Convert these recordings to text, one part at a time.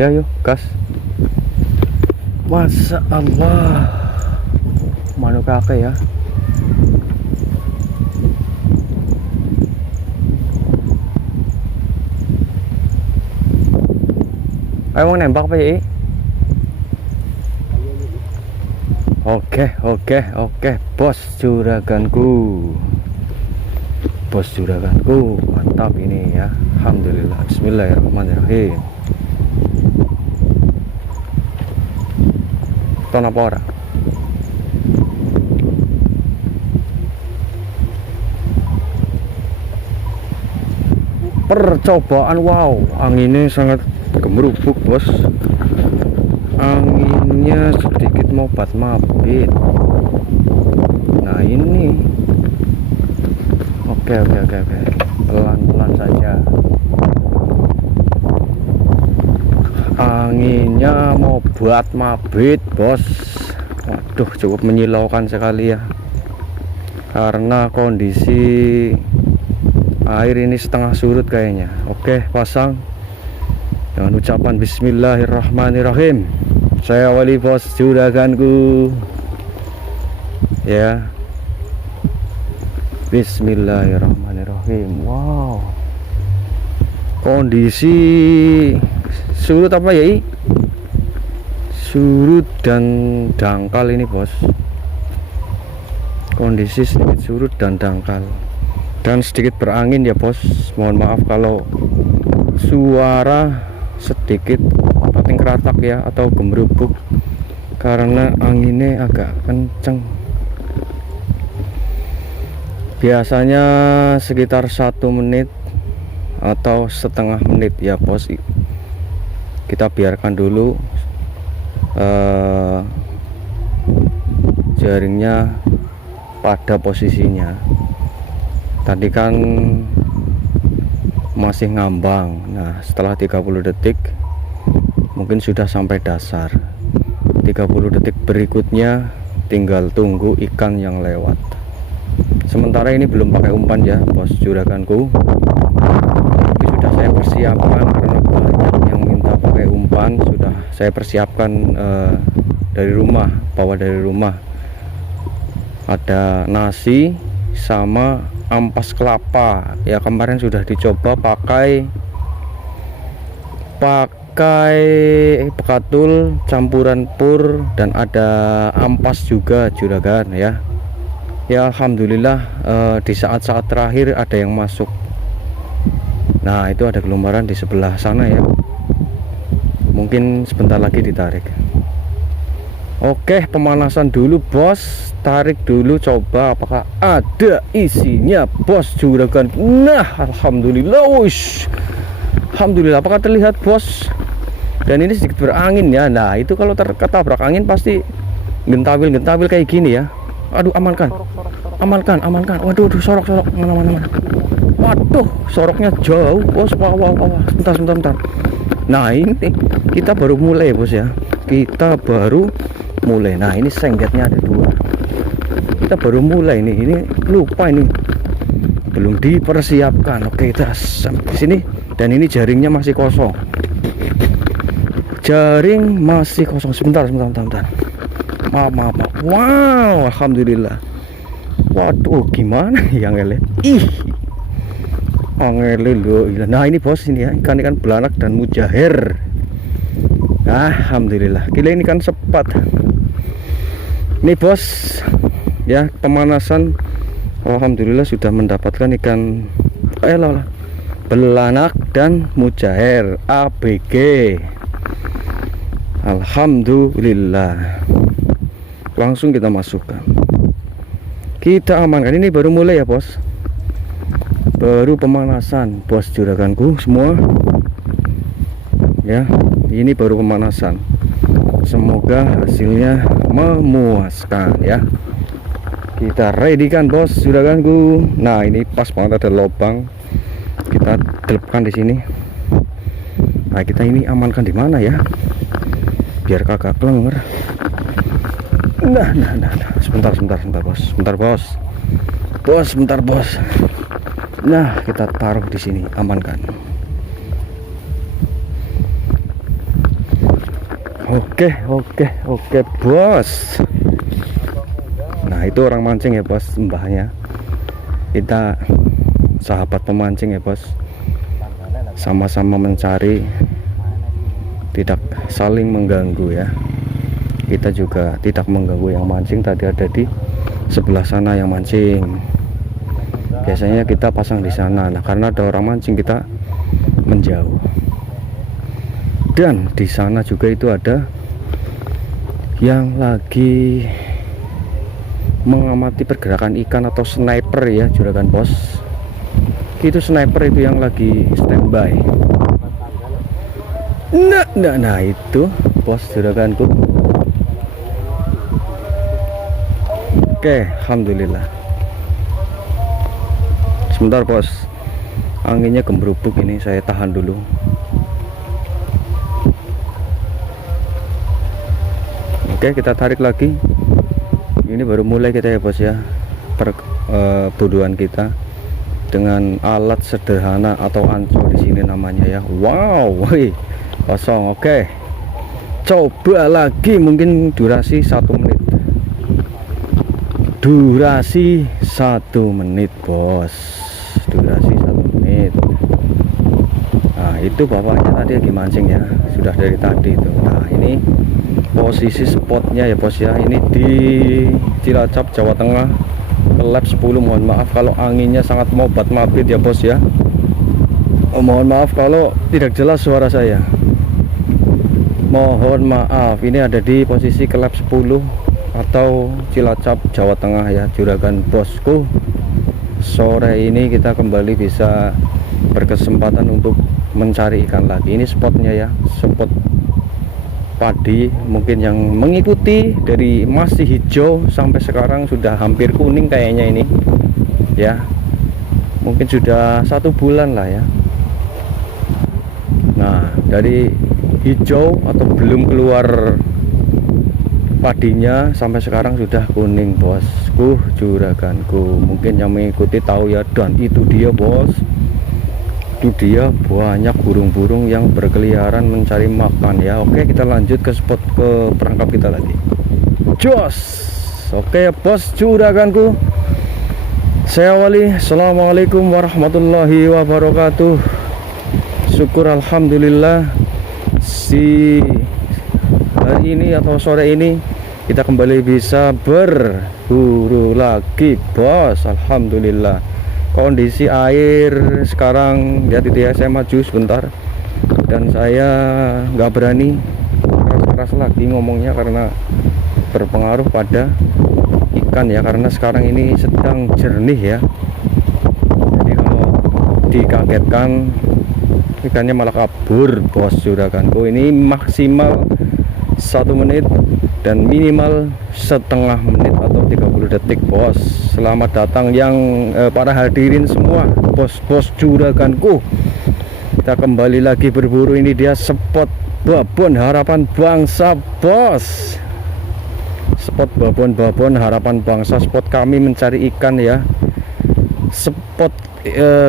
Ya yuk gas. Masya Allah, manuk kakek ya. Ayo mau nembak apa ya? Oke, bos juraganku. Bos juraganku, mantap ini ya. Alhamdulillah, bismillahirrahmanirrahim. Ton apa ora? Percobaan, wow, anginnya sangat gemerubuk bos. Anginnya sedikit mobat mabit. Nah ini oke, pelan-pelan saja. Anginnya mau buat mabit bos. Waduh, cukup menyilaukan sekali ya, karena kondisi air ini setengah surut kayaknya. Oke, pasang dengan ucapan bismillahirrahmanirrahim. Saya awali bos juraganku ya. Bismillahirrahmanirrahim. Wow, kondisi surut apa ya? Surut dan dangkal ini bos. Kondisi sedikit surut dan dangkal dan sedikit berangin ya bos. Mohon maaf kalau suara sedikit pating keratak ya atau gemerubuk, karena anginnya agak kenceng. Biasanya sekitar 1 menit atau setengah menit ya bos. Kita biarkan dulu jaringnya pada posisinya. Tadi kan masih ngambang. Nah setelah 30 detik mungkin sudah sampai dasar. 30 detik berikutnya tinggal tunggu ikan yang lewat. Sementara ini belum pakai umpan ya bos juraganku, tapi sudah saya persiapkan karena banyak yang minta pakai umpan. Sudah saya persiapkan dari rumah, bawa dari rumah. Ada nasi sama ampas kelapa ya. Kemarin sudah dicoba pakai pekatul campuran pur dan ada ampas juga juragan ya. Ya alhamdulillah, di saat-saat terakhir ada yang masuk. Nah itu ada gelombaran di sebelah sana ya, mungkin sebentar lagi ditarik. Oke, pemanasan dulu bos. Tarik dulu, coba apakah ada isinya bos juragan. Nah alhamdulillah, wush, alhamdulillah. Apakah terlihat bos? Dan ini sedikit berangin ya. Nah itu kalau ketabrak angin pasti gentabil kayak gini ya. Aduh, amankan. Waduh, sorok mana. Waduh, soroknya jauh bos. Wah. Sebentar. Nah ini kita baru mulai bos ya. Nah ini senggetnya ada 2. Kita baru mulai ini lupa ini, belum dipersiapkan. Oke, kita sampai sini dan ini jaringnya masih kosong. Sebentar. Maaf. Wow, alhamdulillah. Waduh, gimana yang ngele? Nah ini bos, ini ya ikan belanak dan mujair. Alhamdulillah. Gila, ini kan sepat. Ini bos ya, pemanasan. Alhamdulillah sudah mendapatkan ikan belanak dan mujair ABG. Alhamdulillah. Langsung kita masukkan, kita amankan. Ini baru mulai ya bos, baru pemanasan bos juraganku semua ya. Ini baru pemanasan, semoga hasilnya memuaskan ya. Kita ready kan bos juraganku. Nah ini pas banget ada lubang, kita telepkan di sini. Nah kita ini amankan di mana ya biar kagak klenger. Nah. Sebentar bos. Nah, kita taruh di sini, amankan. Oke bos. Nah itu orang mancing ya bos, mbahnya. Kita sahabat pemancing ya bos, sama-sama mencari, tidak saling mengganggu ya. Kita juga tidak mengganggu yang mancing. Tadi ada di sebelah sana yang mancing, biasanya kita pasang di sana. Nah karena ada orang mancing kita menjauh. Dan di sana juga itu ada yang lagi mengamati pergerakan ikan atau sniper ya juragan bos. Itu sniper itu yang lagi standby. Nah itu bos juraganku. Oke, alhamdulillah. Sebentar bos, anginnya gembrubuk ini, saya tahan dulu. Oke, kita tarik lagi. Ini baru mulai kita ya bos ya, perburuan kita dengan alat sederhana atau ancol di sini namanya ya. Wow, wih, kosong. Oke, coba lagi, mungkin durasi 1 menit. Durasi 1 menit bos, durasi 1 menit. Nah itu bapaknya tadi lagi mancing ya, sudah dari tadi itu. Nah ini posisi spotnya ya bos ya, ini di Cilacap Jawa Tengah, Lab 10. Mohon maaf kalau anginnya sangat mobat mabit ya bos ya. Mohon maaf kalau tidak jelas suara saya, mohon maaf. Ini ada di posisi Lab 10 atau Cilacap Jawa Tengah ya juragan bosku. Sore ini kita kembali bisa berkesempatan untuk mencari ikan lagi. Ini spotnya ya, spot padi. Mungkin yang mengikuti dari masih hijau sampai sekarang sudah hampir kuning kayaknya ini ya, mungkin sudah 1 bulan lah ya. Nah dari hijau atau belum keluar padinya sampai sekarang sudah kuning bosku juraganku. Mungkin yang mengikuti tahu ya. Dan itu dia bos, itu dia banyak burung-burung yang berkeliaran mencari makan ya. Oke, kita lanjut ke spot, ke perangkap kita lagi. Jos. Oke bos juraganku, saya awali. Assalamualaikum warahmatullahi wabarakatuh. Syukur alhamdulillah, si hari ini atau sore ini kita kembali bisa berburu lagi bos. Alhamdulillah. Kondisi air sekarang ya, itu ya, saya maju sebentar dan saya nggak berani keras-keras lagi ngomongnya karena berpengaruh pada ikan ya, karena sekarang ini sedang jernih ya. Jadi kalau dikagetkan ikannya malah kabur bos juraganku. Ini maksimal 1 menit dan minimal setengah menit atau 30 detik bos. Selamat datang yang para hadirin semua, bos-bos juraganku. Kita kembali lagi berburu. Ini dia spot babon harapan bangsa bos, spot babon harapan bangsa. Spot kami mencari ikan ya, spot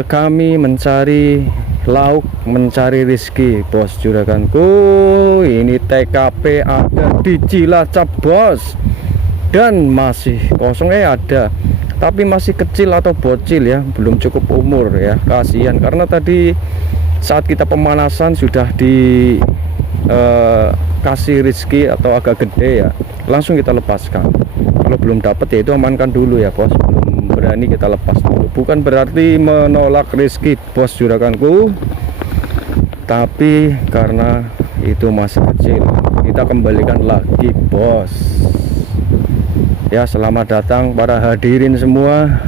kami mencari lauk, mencari rezeki bos juraganku. Ini TKP ada di Cilacap bos, dan masih kosong ada, tapi masih kecil atau bocil ya, belum cukup umur ya. Kasihan karena tadi saat kita pemanasan sudah kasih rezeki atau agak gede ya, langsung kita lepaskan. Kalau belum dapat ya itu amankan dulu ya bos, belum berani kita lepas dulu. Bukan berarti menolak rezeki bos juraganku, tapi karena itu masih kecil, kita kembalikan lagi bos ya. Selamat datang para hadirin semua,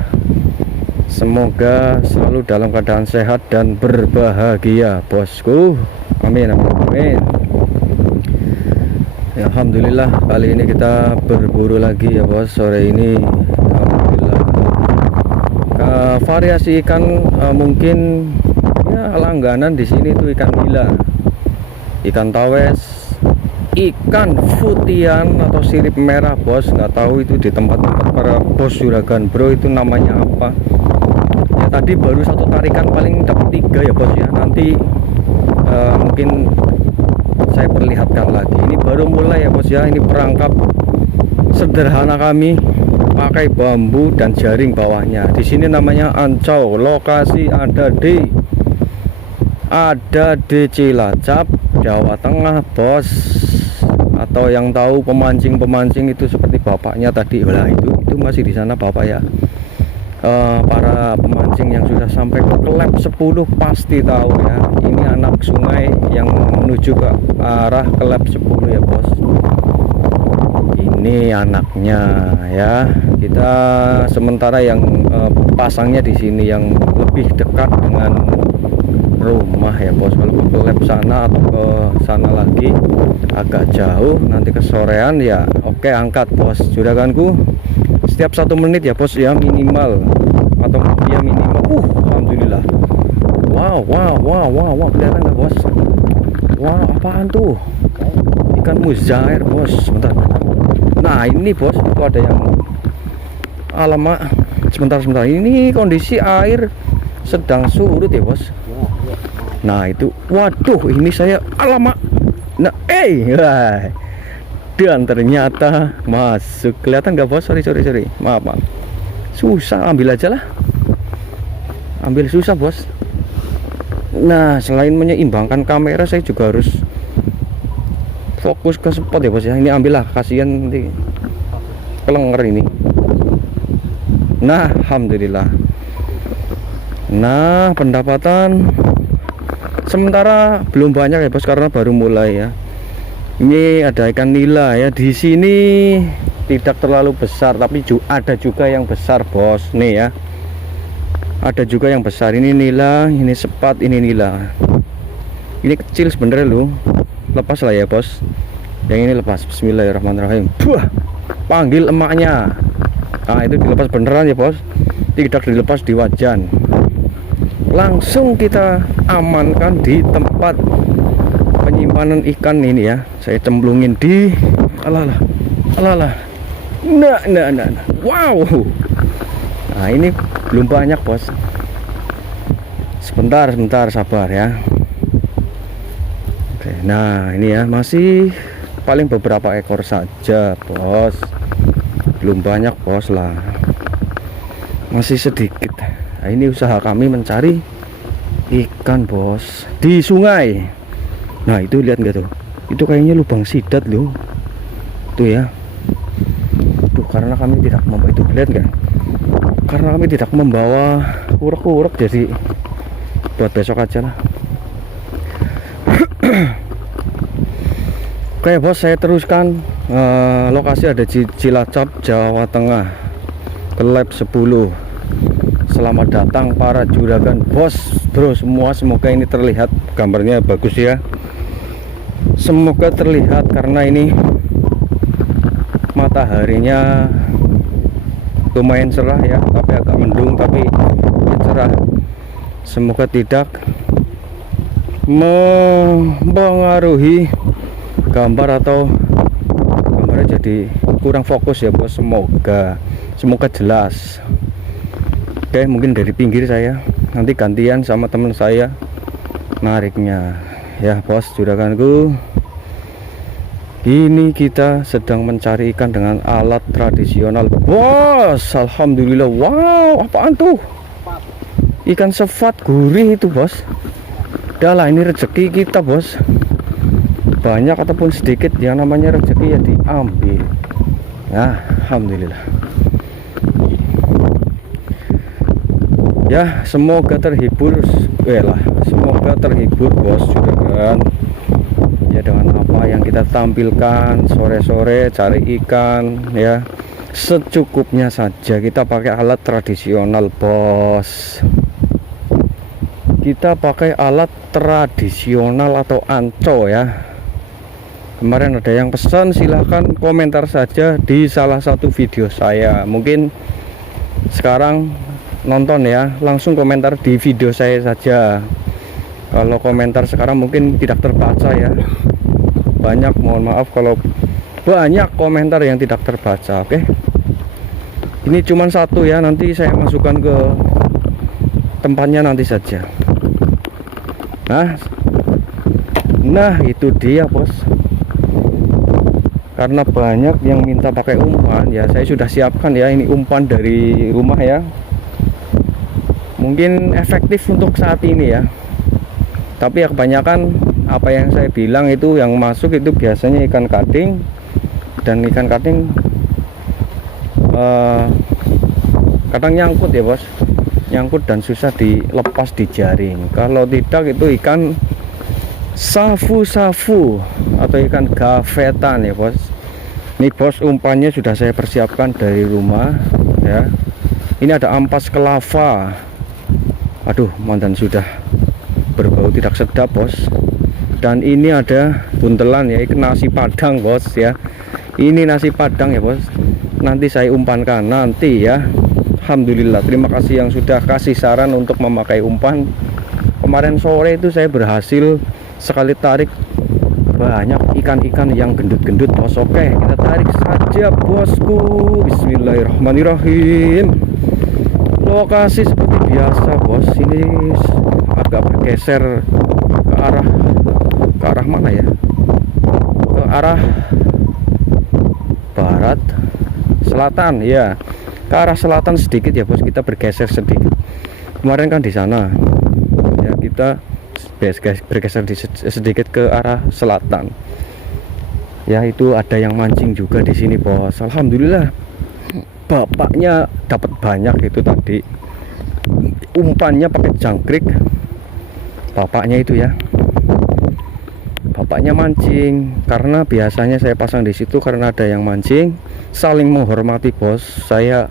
semoga selalu dalam keadaan sehat dan berbahagia bosku. Amin amin amin ya. Alhamdulillah kali ini kita berburu lagi ya bos sore ini. Alhamdulillah. Variasi ikan mungkin ya langganan di sini tuh ikan nila, ikan tawes, ikan futian atau sirip merah bos. Nggak tahu itu di tempat-tempat para bos juragan bro itu namanya apa ya. Tadi baru 1 tarikan paling dapat 3 ya bos ya. Nanti mungkin saya perlihatkan lagi. Ini baru mulai ya bos ya. Ini perangkap sederhana kami, pakai bambu dan jaring bawahnya. Di sini namanya Ancol. Lokasi ada di Cilacap, Jawa Tengah bos. Atau yang tahu pemancing itu seperti bapaknya tadi, lah itu masih di sana bapak ya. Para pemancing yang sudah sampai ke Keleb 10 pasti tahu ya. Ini anak sungai yang menuju ke arah Keleb 10 ya bos. Ini anaknya ya. Kita sementara yang pasangnya di sini yang lebih dekat dengan rumah ya bos. Kalau ke Keleb sana atau ke sana lagi agak jauh, nanti kesorean ya oke angkat bos. Juraganku setiap 1 menit ya bos ya minimal, atau ya minimal. Alhamdulillah. Wow, kelihatan nggak bos? Wow, apaan tuh? Ikan mujair bos. Sebentar. Nah ini bos, itu ada yang alamak. Sebentar. Ini kondisi air sedang surut ya bos. Nah itu, waduh, ini saya alamak. Nah, dan ternyata masuk. Kelihatan nggak bos? Sorry, maaf. Susah, ambil aja lah. Ambil susah bos. Nah, selain menyeimbangkan kamera, saya juga harus fokus ke spot ya bos ya. Ini ambillah, kasihan nanti kelenger ini. Nah, alhamdulillah. Nah, pendapatan sementara belum banyak ya bos, karena baru mulai ya. Ini ada ikan nila ya. Di sini tidak terlalu besar, tapi ada juga yang besar bos. Nih ya, ada juga yang besar. Ini nila, ini sepat, ini nila. Ini kecil sebenarnya lu. Lepas lah ya bos. Yang ini lepas. Bismillahirrahmanirrahim. Buah, panggil emaknya. Nah itu dilepas beneran ya bos, tidak dilepas di wajan. Langsung kita amankan di tempat penyimpanan ikan ini ya. Saya cemplungin di alalah. Nah. Wow. Nah ini belum banyak bos. Sebentar sabar ya. Oke, nah ini ya masih paling beberapa ekor saja bos. Belum banyak bos lah. Masih sedikit. Nah, ini usaha kami mencari ikan bos di sungai. Nah itu lihat nggak tuh? Itu kayaknya lubang sidat loh. Tuh ya. Tuh karena kami tidak membawa itu, lihat nggak? Karena kami tidak membawa urek-urek, jadi buat besok aja lah. Oke bos, saya teruskan. Lokasi ada di Cilacap, Jawa Tengah, Keleb 10. Selamat datang para juragan bos, bro semua. Semoga ini terlihat gambarnya bagus ya. Semoga terlihat karena ini mataharinya lumayan cerah ya, tapi agak mendung, tapi cerah. Semoga tidak mempengaruhi gambar atau gambarnya jadi kurang fokus ya bos. Semoga jelas. Oke, mungkin dari pinggir saya, nanti gantian sama teman saya nariknya ya bos juraganku. Ini kita sedang mencari ikan dengan alat tradisional bos. Alhamdulillah. Wow, apaan tuh? Ikan sepat gurih itu bos. Udah lah, ini rezeki kita bos. Banyak ataupun sedikit, yang namanya rezeki ya diambil. Nah, alhamdulillah. Ya, semoga terhibur. Semoga terhibur bos juragan. Ya dengan apa yang kita tampilkan sore-sore cari ikan ya. Secukupnya saja, kita pakai alat tradisional bos. Kita pakai alat tradisional atau anco ya. Kemarin ada yang pesan, silahkan komentar saja di salah satu video saya. Mungkin sekarang nonton ya, langsung komentar di video saya saja. Kalau komentar sekarang mungkin tidak terbaca ya. Banyak, mohon maaf kalau banyak komentar yang tidak terbaca. Oke, ini cuma satu ya, nanti saya masukkan ke tempatnya nanti saja. Nah, Nah itu dia bos, karena banyak yang minta pakai umpan ya, saya sudah siapkan ya ini umpan dari rumah ya. Mungkin efektif untuk saat ini ya, tapi ya kebanyakan apa yang saya bilang itu yang masuk itu biasanya ikan cutting, dan ikan cutting kadang nyangkut ya bos, nyangkut dan susah dilepas di jaring. Kalau tidak itu ikan safu-safu atau ikan gavetan ya bos. Ini bos, umpannya sudah saya persiapkan dari rumah ya. Ini ada ampas kelava. Aduh mantan sudah berbau tidak sedap bos. Dan ini ada buntelan ya, ini nasi padang bos ya. Ini nasi padang ya bos, nanti saya umpankan nanti ya. Alhamdulillah, terima kasih yang sudah kasih saran untuk memakai umpan. Kemarin sore itu saya berhasil sekali tarik banyak ikan-ikan yang gendut-gendut bos. Oke, kita tarik saja bosku. Bismillahirrahmanirrahim. Lokasi seperti biasa bos, ini agak bergeser ke arah mana ya, ke arah barat selatan ya, ke arah selatan sedikit ya bos. Kita bergeser sedikit, kemarin kan di sana ya, kita bergeser sedikit ke arah selatan ya. Itu ada yang mancing juga di sini bos. Alhamdulillah bapaknya dapat banyak itu tadi, umpannya pakai jangkrik bapaknya itu ya. Bapaknya mancing, karena biasanya saya pasang di situ karena ada yang mancing. Saling menghormati bos, saya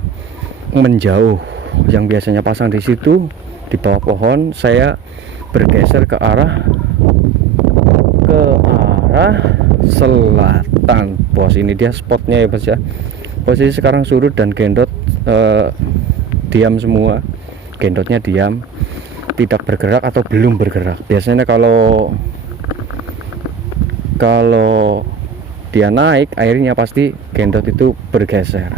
menjauh. Yang biasanya pasang di situ di bawah pohon, saya bergeser ke arah selatan bos. Ini dia spotnya ya bos ya. Posisi sekarang surut dan gendot diam semua. Gendotnya diam, tidak bergerak atau belum bergerak. Biasanya kalau dia naik, airnya pasti gendot itu bergeser.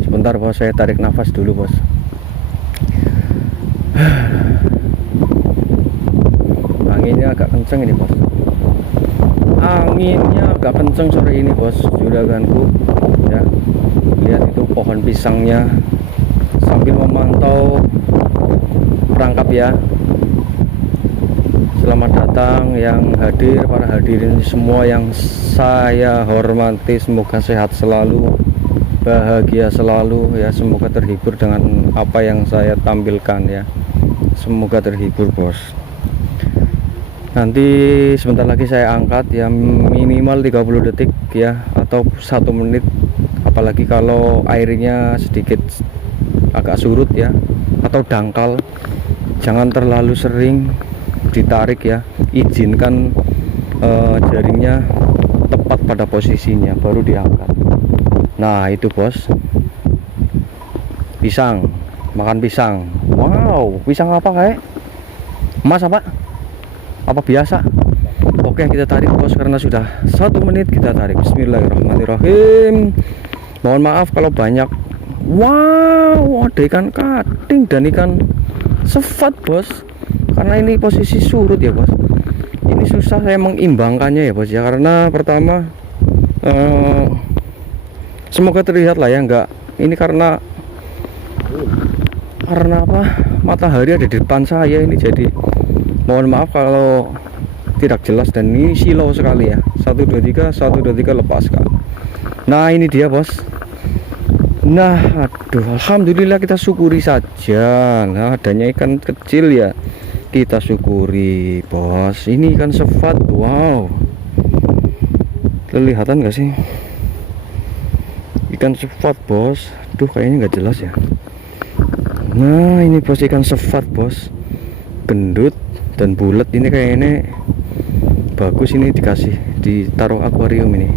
Sebentar bos, saya tarik nafas dulu bos. Anginnya agak kenceng ini bos, anginnya agak kenceng sore ini bos, juraganku ya. Lihat itu pohon pisangnya, sambil memantau perangkap ya. Selamat datang yang hadir, para hadirin semua yang saya hormati. Semoga sehat selalu, bahagia selalu ya. Semoga terhibur dengan apa yang saya tampilkan ya. Semoga terhibur bos. Nanti sebentar lagi saya angkat ya, minimal 30 detik ya, atau 1 menit. Apalagi kalau airnya sedikit agak surut ya, atau dangkal. Jangan terlalu sering ditarik ya, izinkan jaringnya tepat pada posisinya baru diangkat. Nah itu bos, pisang, makan pisang. Wow, pisang apa kayak emas apa biasa? Oke, kita tarik bos, karena sudah 1 menit. Kita tarik. Bismillahirrahmanirrahim. Mohon maaf kalau banyak. Wow, ada ikan cutting dan ikan sevat bos, karena ini posisi surut ya bos. Ini susah saya mengimbangkannya ya bos ya, karena pertama semoga terlihat lah ya, enggak ini karena apa, matahari ada di depan saya ini, jadi mohon maaf kalau tidak jelas. Dan ini silau sekali ya, 1 2 3 1 2 3 lepaskan. Nah ini dia bos. Nah aduh, alhamdulillah, kita syukuri saja. Nah adanya ikan kecil ya, kita syukuri bos. Ini ikan sevat. Wow, kelihatan gak sih ikan sevat bos? Duh kayaknya nggak jelas ya. Nah ini bos, ikan sevat bos, gendut dan bulat. Ini kayaknya bagus, ini ditaruh akuarium ini.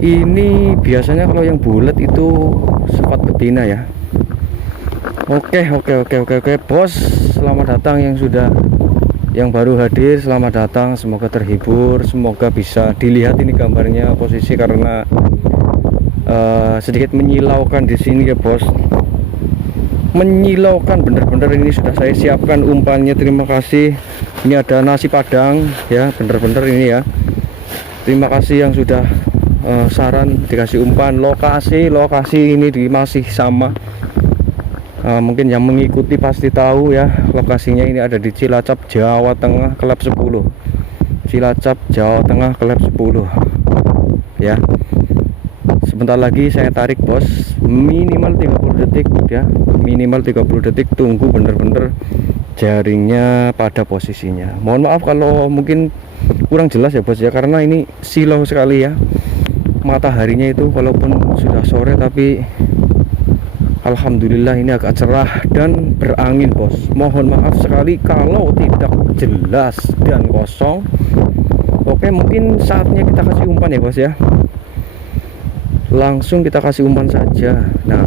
Ini biasanya kalau yang bulat itu sepat betina ya. Oke bos, selamat datang yang baru hadir, selamat datang. Semoga terhibur, semoga bisa dilihat ini gambarnya posisi, karena sedikit menyilaukan di sini ya bos. menyilaukan bener-bener. Ini sudah saya siapkan umpannya, terima kasih. Ini ada nasi padang ya, bener-bener ini ya. Terima kasih yang sudah saran dikasih umpan. Lokasi ini masih sama. Mungkin yang mengikuti pasti tahu ya, lokasinya ini ada di Cilacap, Jawa Tengah, Klep 10. Cilacap, Jawa Tengah, Klep 10 ya. Sebentar lagi saya tarik bos, minimal 30 detik ya, minimal 30 detik. Tunggu bener-bener jaringnya pada posisinya. Mohon maaf kalau mungkin kurang jelas ya bos ya, karena ini silau sekali ya. Mataharinya itu walaupun sudah sore tapi alhamdulillah ini agak cerah dan berangin bos. Mohon maaf sekali kalau tidak jelas dan kosong. Oke, mungkin saatnya kita kasih umpan ya bos ya. Langsung kita kasih umpan saja. Nah,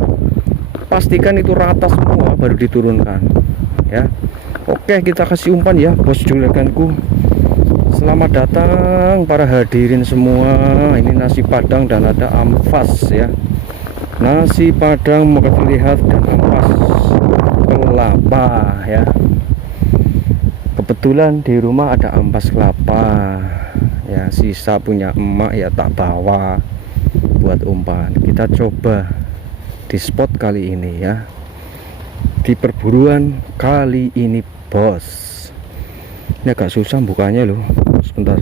pastikan itu rata semua baru diturunkan ya. Oke, kita kasih umpan ya bos juraganku. Selamat datang para hadirin semua. Ini nasi padang dan ada ampas ya. Nasi padang mau terlihat dan ampas kelapa ya. Kebetulan di rumah ada ampas kelapa ya, sisa punya emak ya tak bawa buat umpan. Kita coba di spot kali ini ya, di perburuan kali ini bos. Ini agak susah bukanya loh. Sebentar.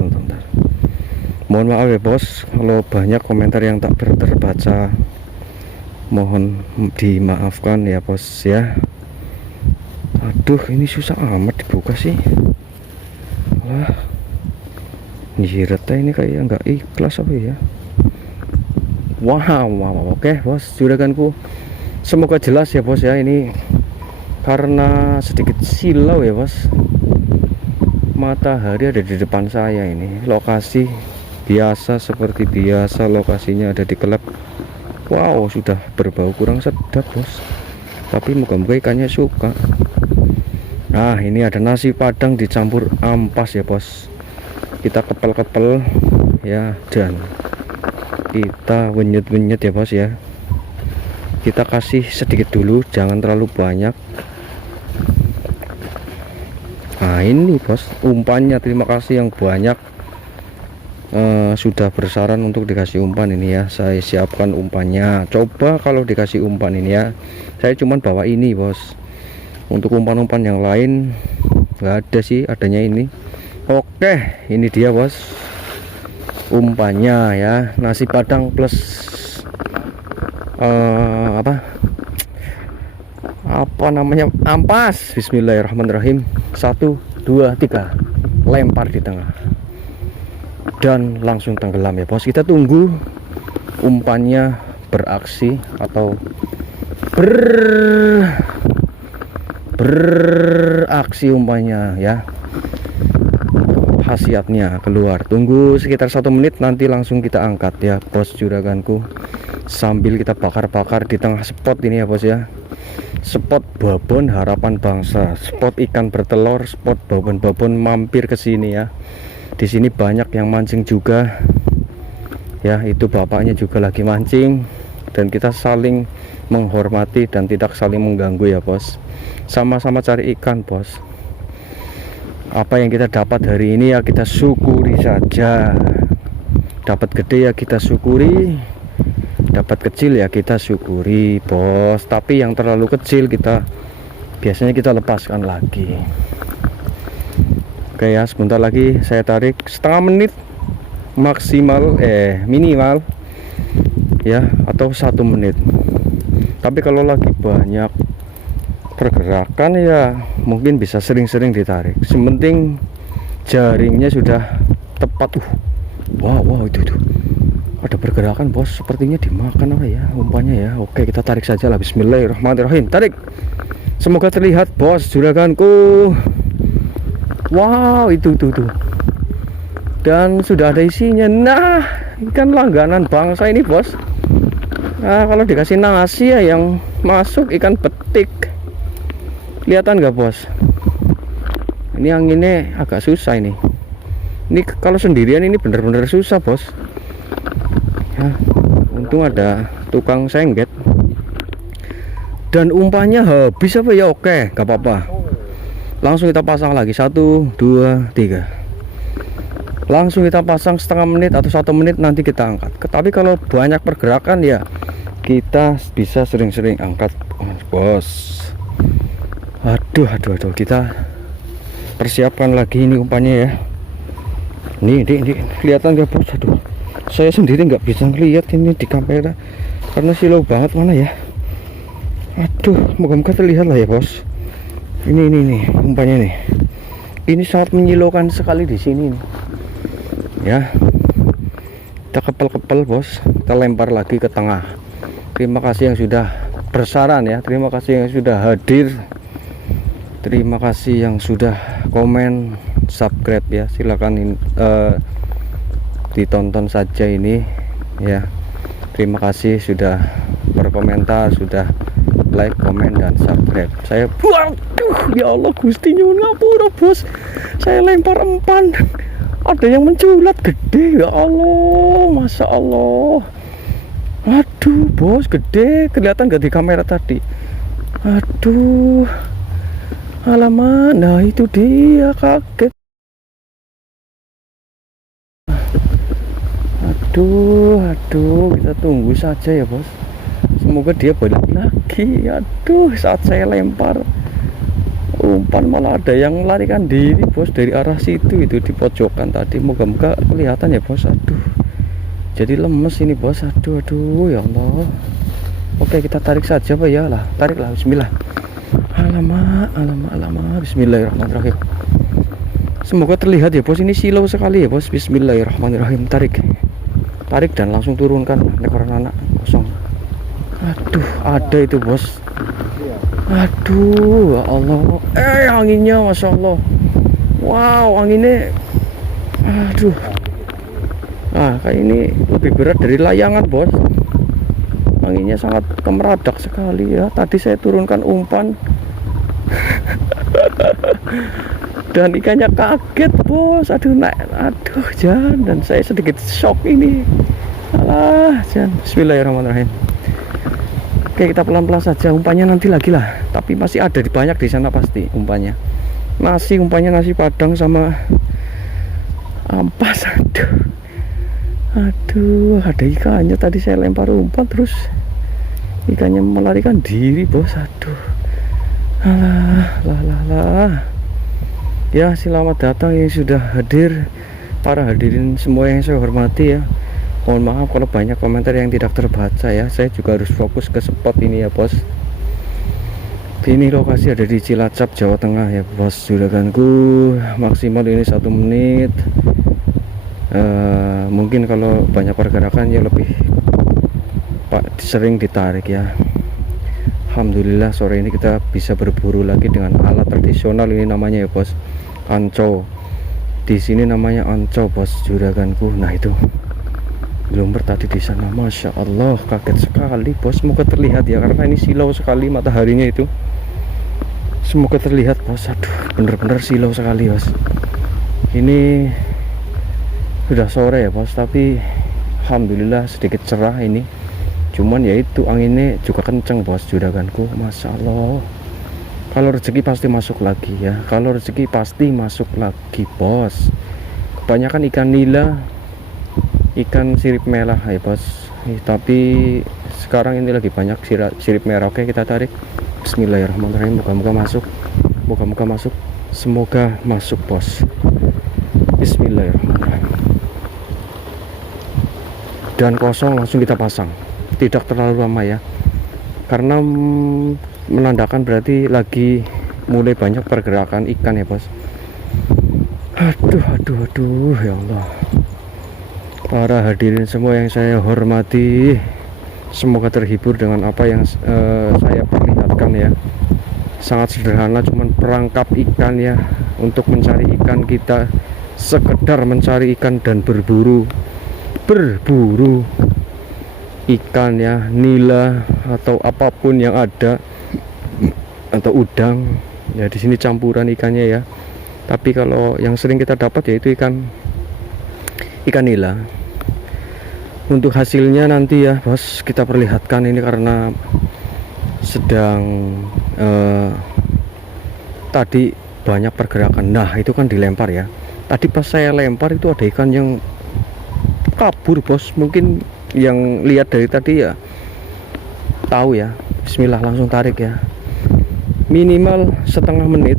Mohon maaf ya bos kalau banyak komentar yang tak terbaca. Mohon dimaafkan ya bos ya. Aduh, ini susah amat dibuka sih. Wah, nyiretnya ini kayak nggak ikhlas apa ya. Wow. Oke bos juraganku, semoga jelas ya bos ya. Ini karena sedikit silau ya bos. Matahari ada di depan saya. Ini lokasi biasa seperti biasa, lokasinya ada di Klep. Wow, sudah berbau kurang sedap bos, tapi moga-moga ikannya suka. Nah, ini ada nasi padang dicampur ampas ya bos. Kita kepel-kepel ya, dan kita wenyet-wenyet ya bos ya. Kita kasih sedikit dulu, jangan terlalu banyak. Nah ini bos umpannya, terima kasih yang banyak sudah bersaran untuk dikasih umpan ini ya. Saya siapkan umpannya. Coba kalau dikasih umpan ini ya, saya cuman bawa ini bos. Untuk umpan-umpan yang lain nggak ada sih, adanya ini. Oke, ini dia bos umpannya ya. Nasi padang plus apa namanya, ampas. Bismillahirrahmanirrahim. 1, 2, 3, lempar di tengah dan langsung tenggelam ya bos. Kita tunggu umpannya beraksi atau beraksi umpannya ya, khasiatnya keluar. Tunggu sekitar 1 menit, nanti langsung kita angkat ya bos juraganku, sambil kita bakar-bakar di tengah spot ini ya bos ya. Spot babon harapan bangsa, spot ikan bertelur, spot babon-babon mampir ke sini ya. Di sini banyak yang mancing juga ya, itu bapaknya juga lagi mancing, dan kita saling menghormati dan tidak saling mengganggu ya bos. Sama-sama cari ikan bos. Apa yang kita dapat hari ini ya kita syukuri saja. Dapat gede ya kita syukuri, dapat kecil ya kita syukuri bos. Tapi yang terlalu kecil kita biasanya kita lepaskan lagi. Oke ya, sebentar lagi saya tarik, setengah menit maksimal, minimal ya, atau 1 menit. Tapi kalau lagi banyak pergerakan ya mungkin bisa sering-sering ditarik. Sementing jaringnya sudah tepat. Wow itu ada pergerakan bos, sepertinya dimakan apa ya umpannya ya. Oke, kita tarik saja lah. Bismillahirrahmanirrahim. Tarik, semoga terlihat bos juraganku. Wow, itu dan sudah ada isinya. Nah, ikan langganan bangsa ini bos. Nah, kalau dikasih nasi ya yang masuk ikan betik. Kelihatan nggak bos? Ini anginnya agak susah ini. Ini kalau sendirian ini bener-bener susah bos ya. Untung ada tukang sengget. Dan umpannya habis apa ya? Oke, gak apa-apa. Langsung kita pasang lagi 1, 2, 3. Langsung kita pasang setengah menit atau 1 menit, nanti kita angkat. Tapi kalau banyak pergerakan ya kita bisa sering-sering angkat, bos. Aduh, kita persiapkan lagi ini umpannya ya. Nih, kelihatan gak bos? Aduh, saya sendiri nggak bisa ngeliat ini di kamera karena silau banget mana ya. Aduh, moga-moga terlihat lah ya bos. Ini nih umpannya nih. Ini sangat menyilaukan sekali di sini nih. Ya, kita kepel bos, kita lempar lagi ke tengah. Terima kasih yang sudah bersaran ya, terima kasih yang sudah hadir, terima kasih yang sudah komen, subscribe ya. Silakan ditonton saja ini ya. Terima kasih sudah berkomentar, sudah like, komen, dan subscribe. Saya waduh, ya Allah Gusti nyuwun ngapura bos, saya lempar umpan ada yang menculat gede, ya Allah, Masya Allah. Aduh bos, gede, kelihatan gak di kamera tadi? Aduh, alamak, nah itu dia, kaget. Aduh, kita tunggu saja ya bos. Semoga dia balik lagi. Aduh, saat saya lempar umpan malah ada yang larikan diri bos dari arah situ itu di pojokan tadi. Moga-moga kelihatan ya bos. Aduh, jadi lemes ini bos. Aduh ya Allah. Oke, kita tarik saja Pak ya lah. Tariklah, bismillah. Alamak, bismillahirrahmanirrahim. Semoga terlihat ya bos, ini silau sekali ya bos. Bismillahirrahmanirrahim. Tarik dan langsung turunkan ekor anak kosong. Aduh, ada itu bos. Aduh, ya Allah. Anginnya Masya Allah. Wow, anginnya. Aduh. Nah, kayak ini lebih berat dari layangan bos. Anginnya sangat kemeradak sekali ya. Tadi saya turunkan umpan dan ikannya kaget bos. Aduh, jangan. Dan saya sedikit shock ini. Alah, jangan. Bismillahirrahmanirrahim. Oke, kita pelan-pelan saja. Umpannya nanti lagi lah. Tapi masih ada banyak di sana pasti umpannya. Umpannya nasi padang sama ampas. Aduh, ada ikannya. Tadi saya lempar umpan terus ikannya melarikan diri bos. Aduh, alah. Ya, selamat datang yang sudah hadir, para hadirin semua yang saya hormati ya. Mohon maaf kalau banyak komentar yang tidak terbaca ya. Saya juga harus fokus ke spot ini ya bos. Ini lokasi ada di Cilacap, Jawa Tengah ya bos. Juraganku maksimal ini 1 menit. Mungkin kalau banyak pergerakan ya lebih sering ditarik ya. Alhamdulillah sore ini kita bisa berburu lagi dengan alat tradisional ini namanya ya bos, anco. Di sini namanya anco bos, juraganku. Nah itu Glomber tadi di sana, Masya Allah, kaget sekali bos. Semoga terlihat ya, karena ini silau sekali mataharinya itu. Semoga terlihat bos. Aduh, bener-bener silau sekali bos. Ini sudah sore ya bos, tapi alhamdulillah sedikit cerah ini. Cuman ya itu anginnya juga kenceng bos, juraganku. Masya Allah. Kalau rezeki pasti masuk lagi ya. Kalau rezeki pasti masuk lagi bos. Kebanyakan ikan nila, ikan sirip merah ya bos. Tapi sekarang ini lagi banyak sirip merah. Oke, kita tarik. Bismillahirrahmanirrahim. Moga-moga masuk. Moga-moga masuk. Semoga masuk bos. Bismillahirrahmanirrahim. Dan kosong langsung kita pasang. Tidak terlalu lama ya. Karena menandakan berarti lagi mulai banyak pergerakan ikan ya bos. Aduh ya Allah. Para hadirin semua yang saya hormati, semoga terhibur dengan apa yang saya perlihatkan ya. Sangat sederhana, cuman perangkap ikan ya, untuk mencari ikan. Kita sekedar mencari ikan dan berburu ikan ya, nila atau apapun yang ada, atau udang ya. Di sini campuran ikannya ya. Tapi kalau yang sering kita dapat yaitu ikan nila. Untuk hasilnya nanti ya bos kita perlihatkan ini, karena sedang tadi banyak pergerakan. Nah itu kan dilempar ya, tadi pas saya lempar itu ada ikan yang kabur bos. Mungkin yang lihat dari tadi ya tahu ya. Bismillah, langsung tarik ya, minimal setengah menit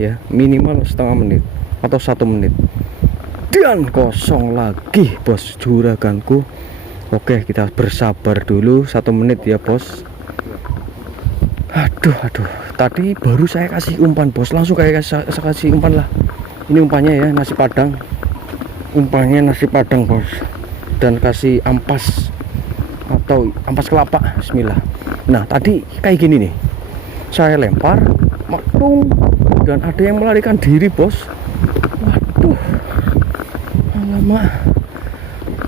ya, minimal setengah menit atau 1 menit, dan kosong lagi bos juraganku. Oke, kita bersabar dulu 1 menit ya bos. Aduh, tadi baru saya kasih umpan bos, langsung kayak saya kasih umpan lah. Ini umpannya ya, nasi padang, umpannya nasi padang bos, dan kasih ampas atau ampas kelapa. Bismillah. Nah tadi kayak gini nih, saya lempar maklum, dan ada yang melarikan diri bos. Waduh, alamak,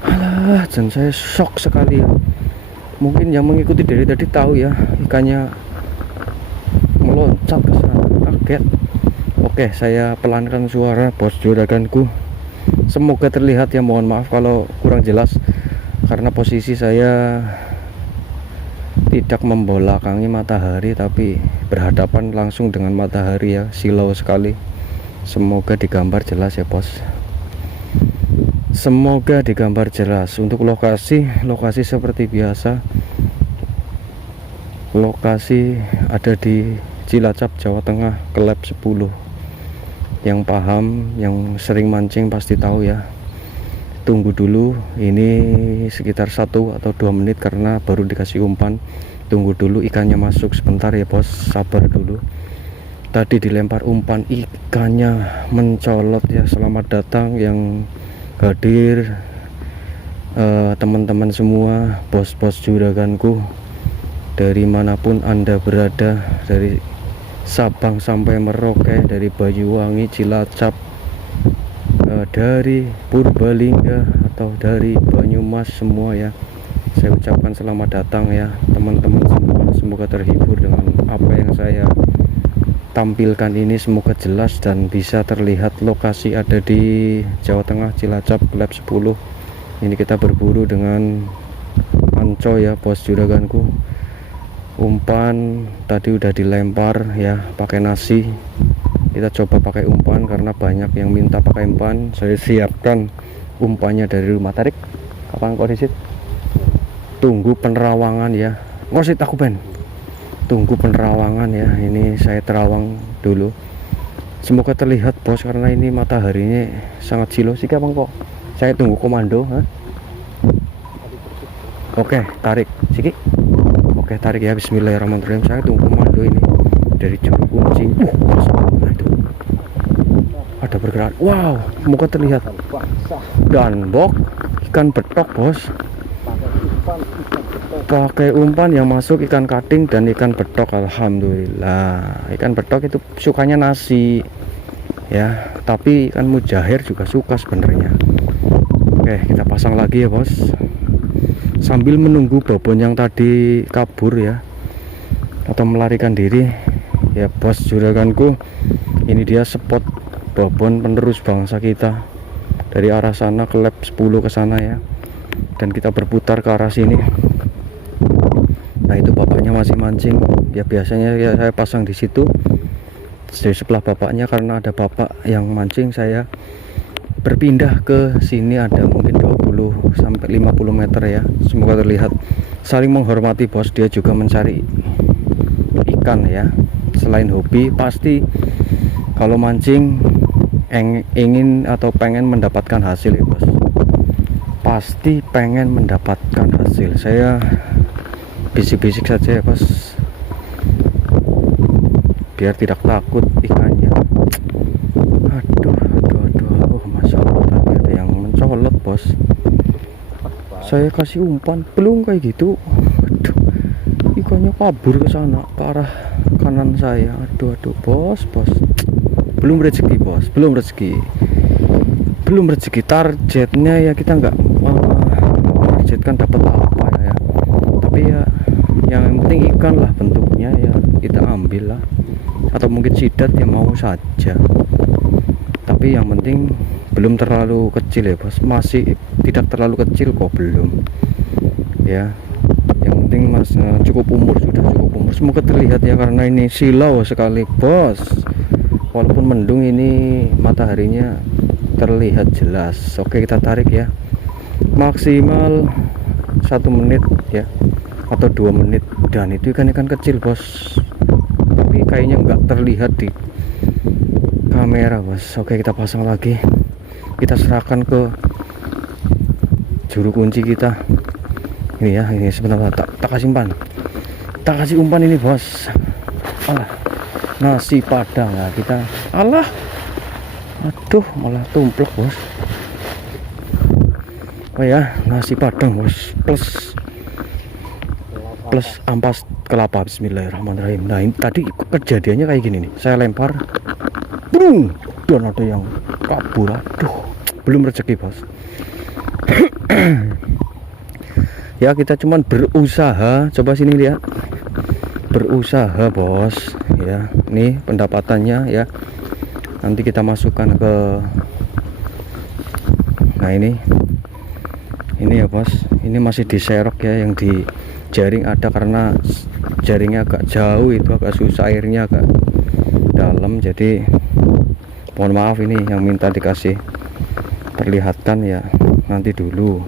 alah, dan saya shock sekali ya. Mungkin yang mengikuti dari tadi tahu ya, ikannya meloncat ke sana, kaget. Oke, saya pelankan suara bos juraganku. Semoga terlihat ya, mohon maaf kalau kurang jelas karena posisi saya tidak membelakangi matahari tapi berhadapan langsung dengan matahari ya, silau sekali. Semoga digambar jelas ya bos, semoga digambar jelas. Untuk lokasi seperti biasa, lokasi ada di Cilacap, Jawa Tengah, Kelab 10. Yang paham, yang sering mancing pasti tahu ya. Tunggu dulu, ini sekitar 1 atau 2 menit karena baru dikasih umpan. Tunggu dulu ikannya masuk sebentar ya bos, sabar dulu. Tadi dilempar umpan, ikannya mencolot ya. Selamat datang yang hadir, teman-teman semua, bos-bos juraganku, dari manapun anda berada, dari Sabang sampai Merauke, dari Banyuwangi, Cilacap, dari Purbalingga atau dari Banyumas, semua ya, saya ucapkan selamat datang ya teman-teman semua. Semoga terhibur dengan apa yang saya tampilkan ini, semoga jelas dan bisa terlihat. Lokasi ada di Jawa Tengah, Cilacap, Kelab 10. Ini kita berburu dengan anco ya bos juraganku. Umpan tadi udah dilempar ya pakai nasi, kita coba pakai umpan karena banyak yang minta pakai umpan. Saya siapkan umpannya dari rumah. Tarik, kapan kok disit? Tunggu penerawangan ya, ngosit aku ben. Tunggu penerawangan ya, ini saya terawang dulu. Semoga terlihat bos karena ini mataharinya sangat silau sih kapan kok. Saya tunggu komando. Oke, tarik siki. Oke, tarik ya, bismillahirrahmanirrahim. Saya tunggu komando ini dari juru kunci. Ada bergerak. Wow, semoga terlihat. Dan bok ikan betok bos. Pakai umpan yang masuk ikan kating dan ikan betok. Alhamdulillah. Ikan betok itu sukanya nasi ya, tapi ikan mujair juga suka sebenarnya. Oke, kita pasang lagi ya bos, sambil menunggu babon yang tadi kabur ya atau melarikan diri ya bos juraganku. Ini dia spot babon penerus bangsa kita dari arah sana ke lab 10 ke sana ya, dan kita berputar ke arah sini. Nah itu bapaknya masih mancing ya, biasanya ya saya pasang di situ di sebelah bapaknya karena ada bapak yang mancing. Saya berpindah ke sini, ada mungkin 20 sampai 50 meter ya. Semoga terlihat. Saling menghormati bos, dia juga mencari ikan ya. Selain hobi, pasti kalau mancing ingin atau pengen mendapatkan hasil ya bos, pasti pengen mendapatkan hasil. Saya bisik-bisik saja ya bos, biar tidak takut ikannya. Aduh, masya Allah, tadi ada yang mencolot bos. Saya kasih umpan belum kayak gitu, aduh, ikannya kabur ke sana ke arah kanan saya. Aduh bos, belum rezeki bos, belum rezeki. Targetnya ya kita nggak targetkan dapat apa ya, tapi ya yang penting ikan lah bentuknya ya, kita ambil lah. Atau mungkin sidat ya mau saja, tapi yang penting belum terlalu kecil ya bos, masih tidak terlalu kecil kok, belum ya. Yang penting mas cukup umur, sudah cukup umur. Semoga terlihat ya, karena ini silau sekali bos. Walaupun mendung, ini mataharinya terlihat jelas. Oke, kita tarik ya, maksimal 1 menit ya, atau 2 menit. Dan itu ikan-ikan kecil bos, tapi kayaknya nggak terlihat di kamera bos. Oke, kita pasang lagi, kita serahkan ke juru kunci kita ini ya. Ini sebentar, tak kasih umpan, tak kasih umpan ini bos. Alah, nasi padang ya kita. Alah, aduh, malah tumplek bos. Oh ya, nasi padang bos, plus ampas kelapa. Bismillahirrahmanirrahim. Nah, ini tadi kejadiannya kayak gini nih, saya lempar boom, dan ada yang kabur. Aduh, belum rezeki bos. Ya, kita cuman berusaha. Coba sini lihat, berusaha bos ya. Nih pendapatannya ya, nanti kita masukkan ke, nah ini ya bos. Ini masih diserok ya, yang di jaring ada, karena jaringnya agak jauh, itu agak susah, airnya agak dalam. Jadi mohon maaf, ini yang minta dikasih perlihatkan ya, nanti dulu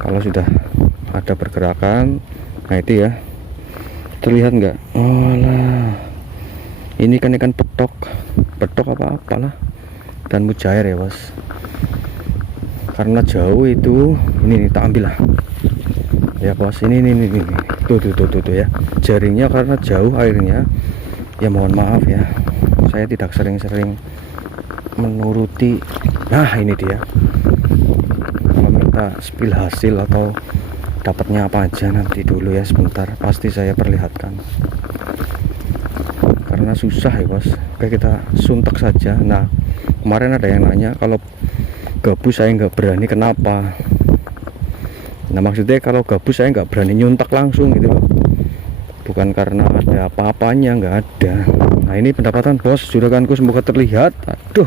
kalau sudah ada pergerakan. Nah itu ya, terlihat nggak? Olah, ini kan ikan petok apa apalah, dan mujair ya bos. Karena jauh itu, ini tak ambil lah ya bos. Ini tuh ya, jaringnya karena jauh airnya ya. Mohon maaf ya, saya tidak sering-sering menuruti. Nah ini dia, meminta spill hasil atau dapatnya apa aja nanti dulu ya, sebentar pasti saya perlihatkan, karena susah ya bos. Oke, kita suntak saja. Nah, kemarin ada yang nanya kalau gabus saya nggak berani, kenapa? Nah maksudnya kalau gabus saya nggak berani nyuntak langsung gitu loh, bukan karena ada apa-apanya, nggak ada. Nah ini pendapatan bos, juraganku semoga terlihat. Aduh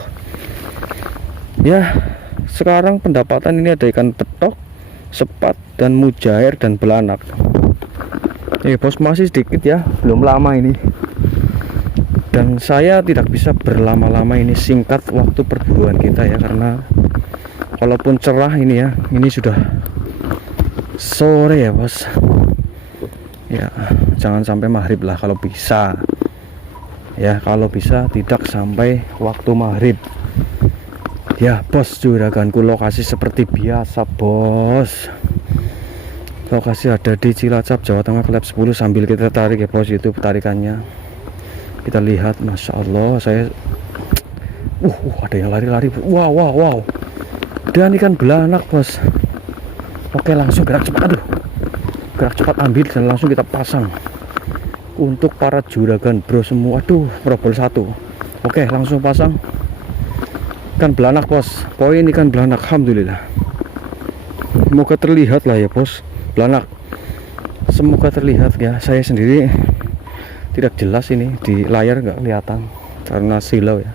ya, sekarang pendapatan ini ada ikan petok, sepat, dan mujair, dan belanak. Bos, masih sedikit ya, belum lama ini, dan saya tidak bisa berlama-lama, ini singkat waktu perburuan kita ya, karena walaupun cerah ini ya, ini sudah sore ya bos ya. Jangan sampai maghrib lah kalau bisa ya, kalau bisa tidak sampai waktu maghrib ya bos. Juraganku lokasi seperti biasa bos, lokasi ada di Cilacap, Jawa Tengah, Klep 10. Sambil kita tarik ya bos, itu tarikannya kita lihat. Masya Allah, saya ada yang lari-lari. Wow, dan ikan belanak bos. Oke, langsung gerak cepat. Aduh, gerak cepat, ambil dan langsung kita pasang untuk para juragan bro semua. Aduh, merobol satu. Oke, langsung pasang ikan belanak bos. Poin ikan belanak, alhamdulillah. Semoga terlihat lah ya bos, belanak. Semoga terlihat ya. Saya sendiri tidak jelas ini di layar, nggak kelihatan karena silau ya,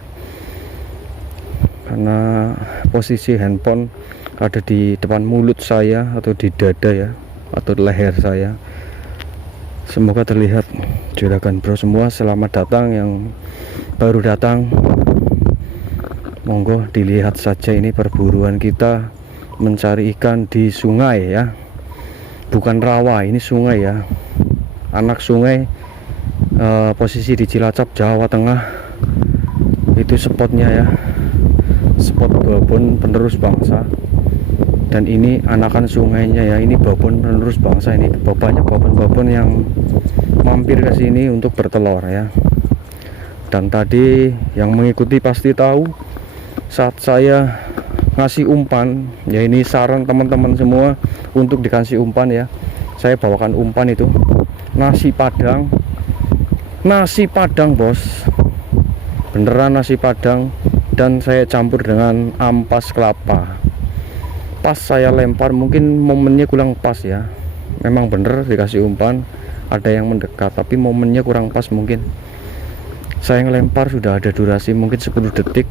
karena posisi handphone ada di depan mulut saya atau di dada ya, atau di leher saya. Semoga terlihat juragan bro semua. Selamat datang yang baru datang, monggo dilihat saja ini perburuan kita mencari ikan di sungai ya, bukan rawa, ini sungai ya, anak sungai. Posisi di Cilacap, Jawa Tengah. Itu spotnya ya, spot babon penerus bangsa. Dan ini anakan sungainya ya, ini babon penerus bangsa. Ini banyak babon-babon yang mampir ke sini untuk bertelur ya. Dan tadi yang mengikuti pasti tahu, saat saya ngasih umpan ya, ini saran teman-teman semua untuk dikasih umpan ya. Saya bawakan umpan itu nasi padang bos, beneran nasi padang, dan saya campur dengan ampas kelapa. Pas saya lempar, mungkin momennya kurang pas ya, memang bener dikasih umpan ada yang mendekat, tapi momennya kurang pas. Mungkin saya ngelempar sudah ada durasi mungkin 10 detik,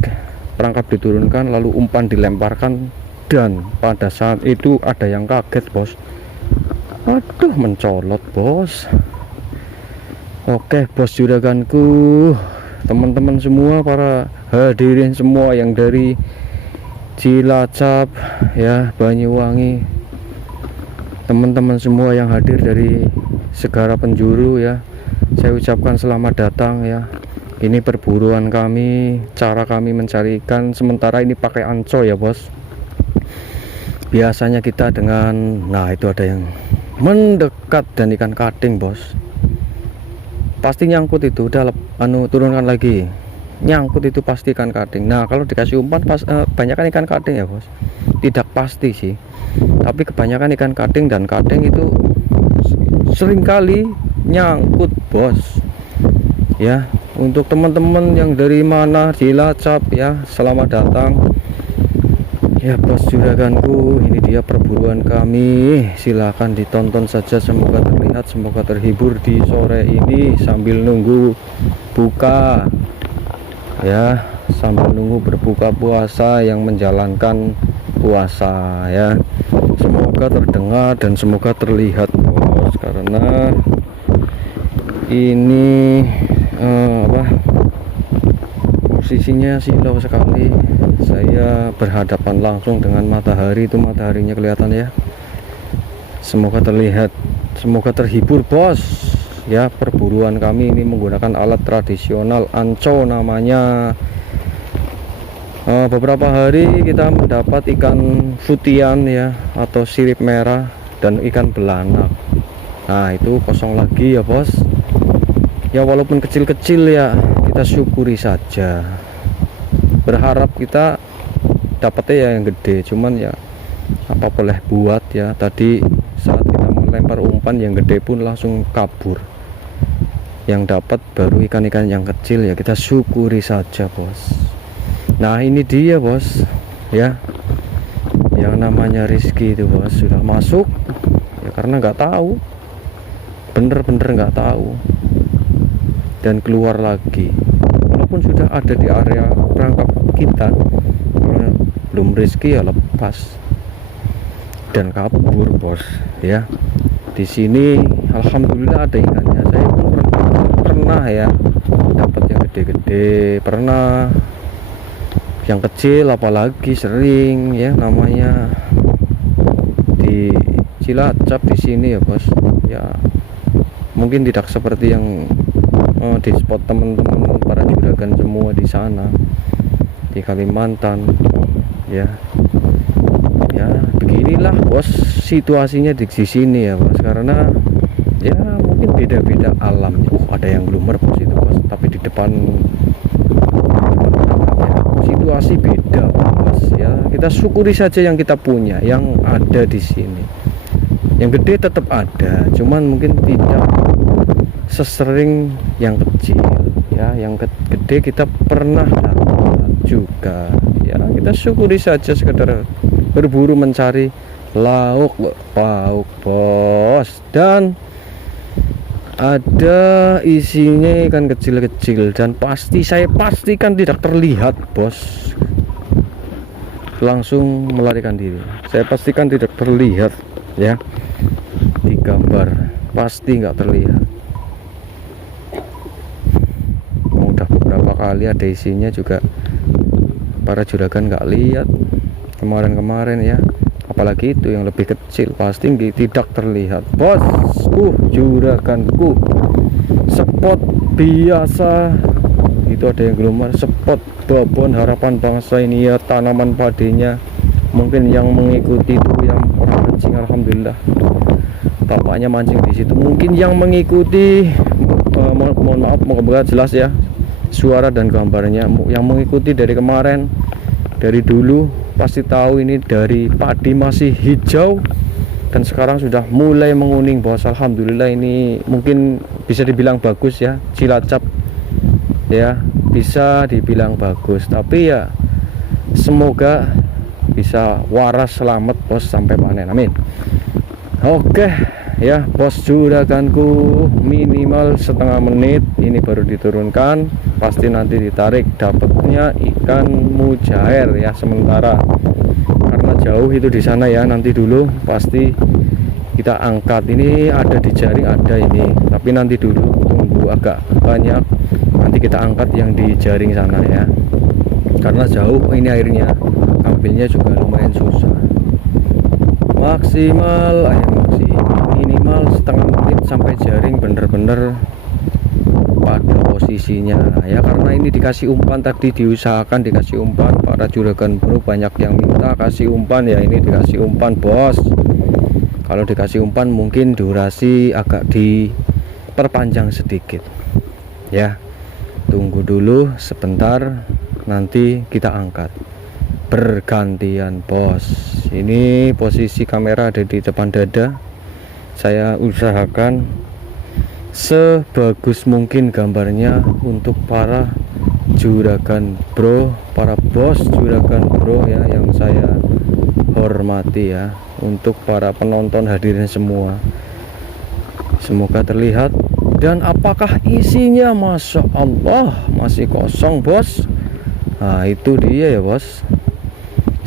perangkap diturunkan lalu umpan dilemparkan, dan pada saat itu ada yang kaget bos. Aduh, mencolot bos. Oke bos juraganku, teman-teman semua, para hadirin semua yang dari Cilacap ya, Banyuwangi, teman-teman semua yang hadir dari segala penjuru ya, saya ucapkan selamat datang ya. Ini perburuan kami, cara kami mencari ikan sementara ini pakai anco ya bos. Biasanya kita dengan, nah itu ada yang mendekat dan ikan kating bos, pasti nyangkut itu, udah turunkan lagi, nyangkut itu pasti ikan kating. Nah kalau dikasih umpan banyak ikan kating ya bos, tidak pasti sih, tapi kebanyakan ikan kating, dan kating itu seringkali nyangkut bos ya. Untuk teman-teman yang dari mana Cilacap ya, selamat datang ya bos juraganku. Ini dia perburuan kami, silahkan ditonton saja, semoga terlihat, semoga terhibur di sore ini sambil nunggu buka ya, sambil nunggu berbuka puasa yang menjalankan puasa ya. Semoga terdengar dan semoga terlihat bos, karena ini posisinya silau sekali. Saya berhadapan langsung dengan matahari, itu mataharinya kelihatan ya. Semoga terlihat, semoga terhibur bos ya. Perburuan kami ini menggunakan alat tradisional anco namanya. Beberapa hari kita mendapat ikan futian ya, atau sirip merah, dan ikan belanak. Nah itu kosong lagi ya bos ya, walaupun kecil-kecil ya kita syukuri saja. Berharap kita dapatnya ya yang gede, cuman ya apa boleh buat ya. Tadi saat kita melempar umpan yang gede pun langsung kabur, yang dapat baru ikan-ikan yang kecil ya, kita syukuri saja bos. Nah ini dia bos ya, yang namanya rezeki itu bos, sudah masuk ya, karena nggak tahu, bener-bener nggak tahu, dan keluar lagi walaupun sudah ada di area perangkap kita, kalau belum rezeki ya lepas dan kabur bos ya. Di sini alhamdulillah ada ikannya. Saya pun pernah ya dapat yang gede-gede, pernah yang kecil apalagi sering ya, namanya di Cilacap di sini ya bos ya. Mungkin tidak seperti yang di spot teman-teman para juragan semua di sana di Kalimantan ya. Ya beginilah bos situasinya di sini ya bos, karena ya mungkin beda-beda alamnya. Ada yang glumer bos itu bos, tapi di depan situasi beda bos ya. Kita syukuri saja yang kita punya, yang ada di sini. Yang gede tetap ada, cuman mungkin tidak sesering yang kecil ya. Yang gede kita pernah dapat juga ya, kita syukuri saja, sekedar berburu mencari lauk pauk bos. Dan ada isinya ikan kecil-kecil, dan saya pastikan tidak terlihat bos, langsung melarikan diri. Saya pastikan tidak terlihat ya, di gambar pasti nggak terlihat. Udah beberapa kali ada isinya juga, para juragan nggak lihat kemarin-kemarin ya, apalagi itu yang lebih kecil pasti tidak terlihat bos. Juraganku, spot biasa itu ada yang gelumar, spot babon harapan bangsa ini ya, tanaman padenya. Mungkin yang mengikuti itu yang orang mancing, alhamdulillah bapaknya mancing di situ. Mungkin yang mengikuti mohon maaf, moga-moga jelas ya suara dan gambarnya. Yang mengikuti dari kemarin, dari dulu, pasti tahu ini dari padi masih hijau dan sekarang sudah mulai menguning bos. Alhamdulillah ini mungkin bisa dibilang bagus ya, Cilacap ya, bisa dibilang bagus. Tapi ya semoga bisa waras selamat bos sampai panen, amin. Oke ya bos juraganku, minimal setengah menit ini baru diturunkan, pasti nanti ditarik dapatnya ikan mujair ya sementara, karena jauh itu di sana ya. Nanti dulu pasti kita angkat. Ini ada di jaring, ada ini, tapi nanti dulu tunggu agak banyak, nanti kita angkat yang di jaring sana ya, karena jauh ini airnya, ambilnya juga lumayan susah. Maksimal minimal setengah menit sampai jaring bener-bener pada posisinya ya, karena ini dikasih umpan tadi, diusahakan dikasih umpan. Para juragan bro banyak yang minta kasih umpan ya, ini dikasih umpan bos. Kalau dikasih umpan mungkin durasi agak diperpanjang sedikit ya, tunggu dulu sebentar, nanti kita angkat bergantian bos. Ini posisi kamera ada di depan dada, saya usahakan sebagus mungkin gambarnya untuk para juragan bro, para bos juragan bro ya, yang saya hormati ya, untuk para penonton hadirin semua, semoga terlihat. Dan apakah isinya? Masya Allah masih kosong bos. Nah itu dia ya bos,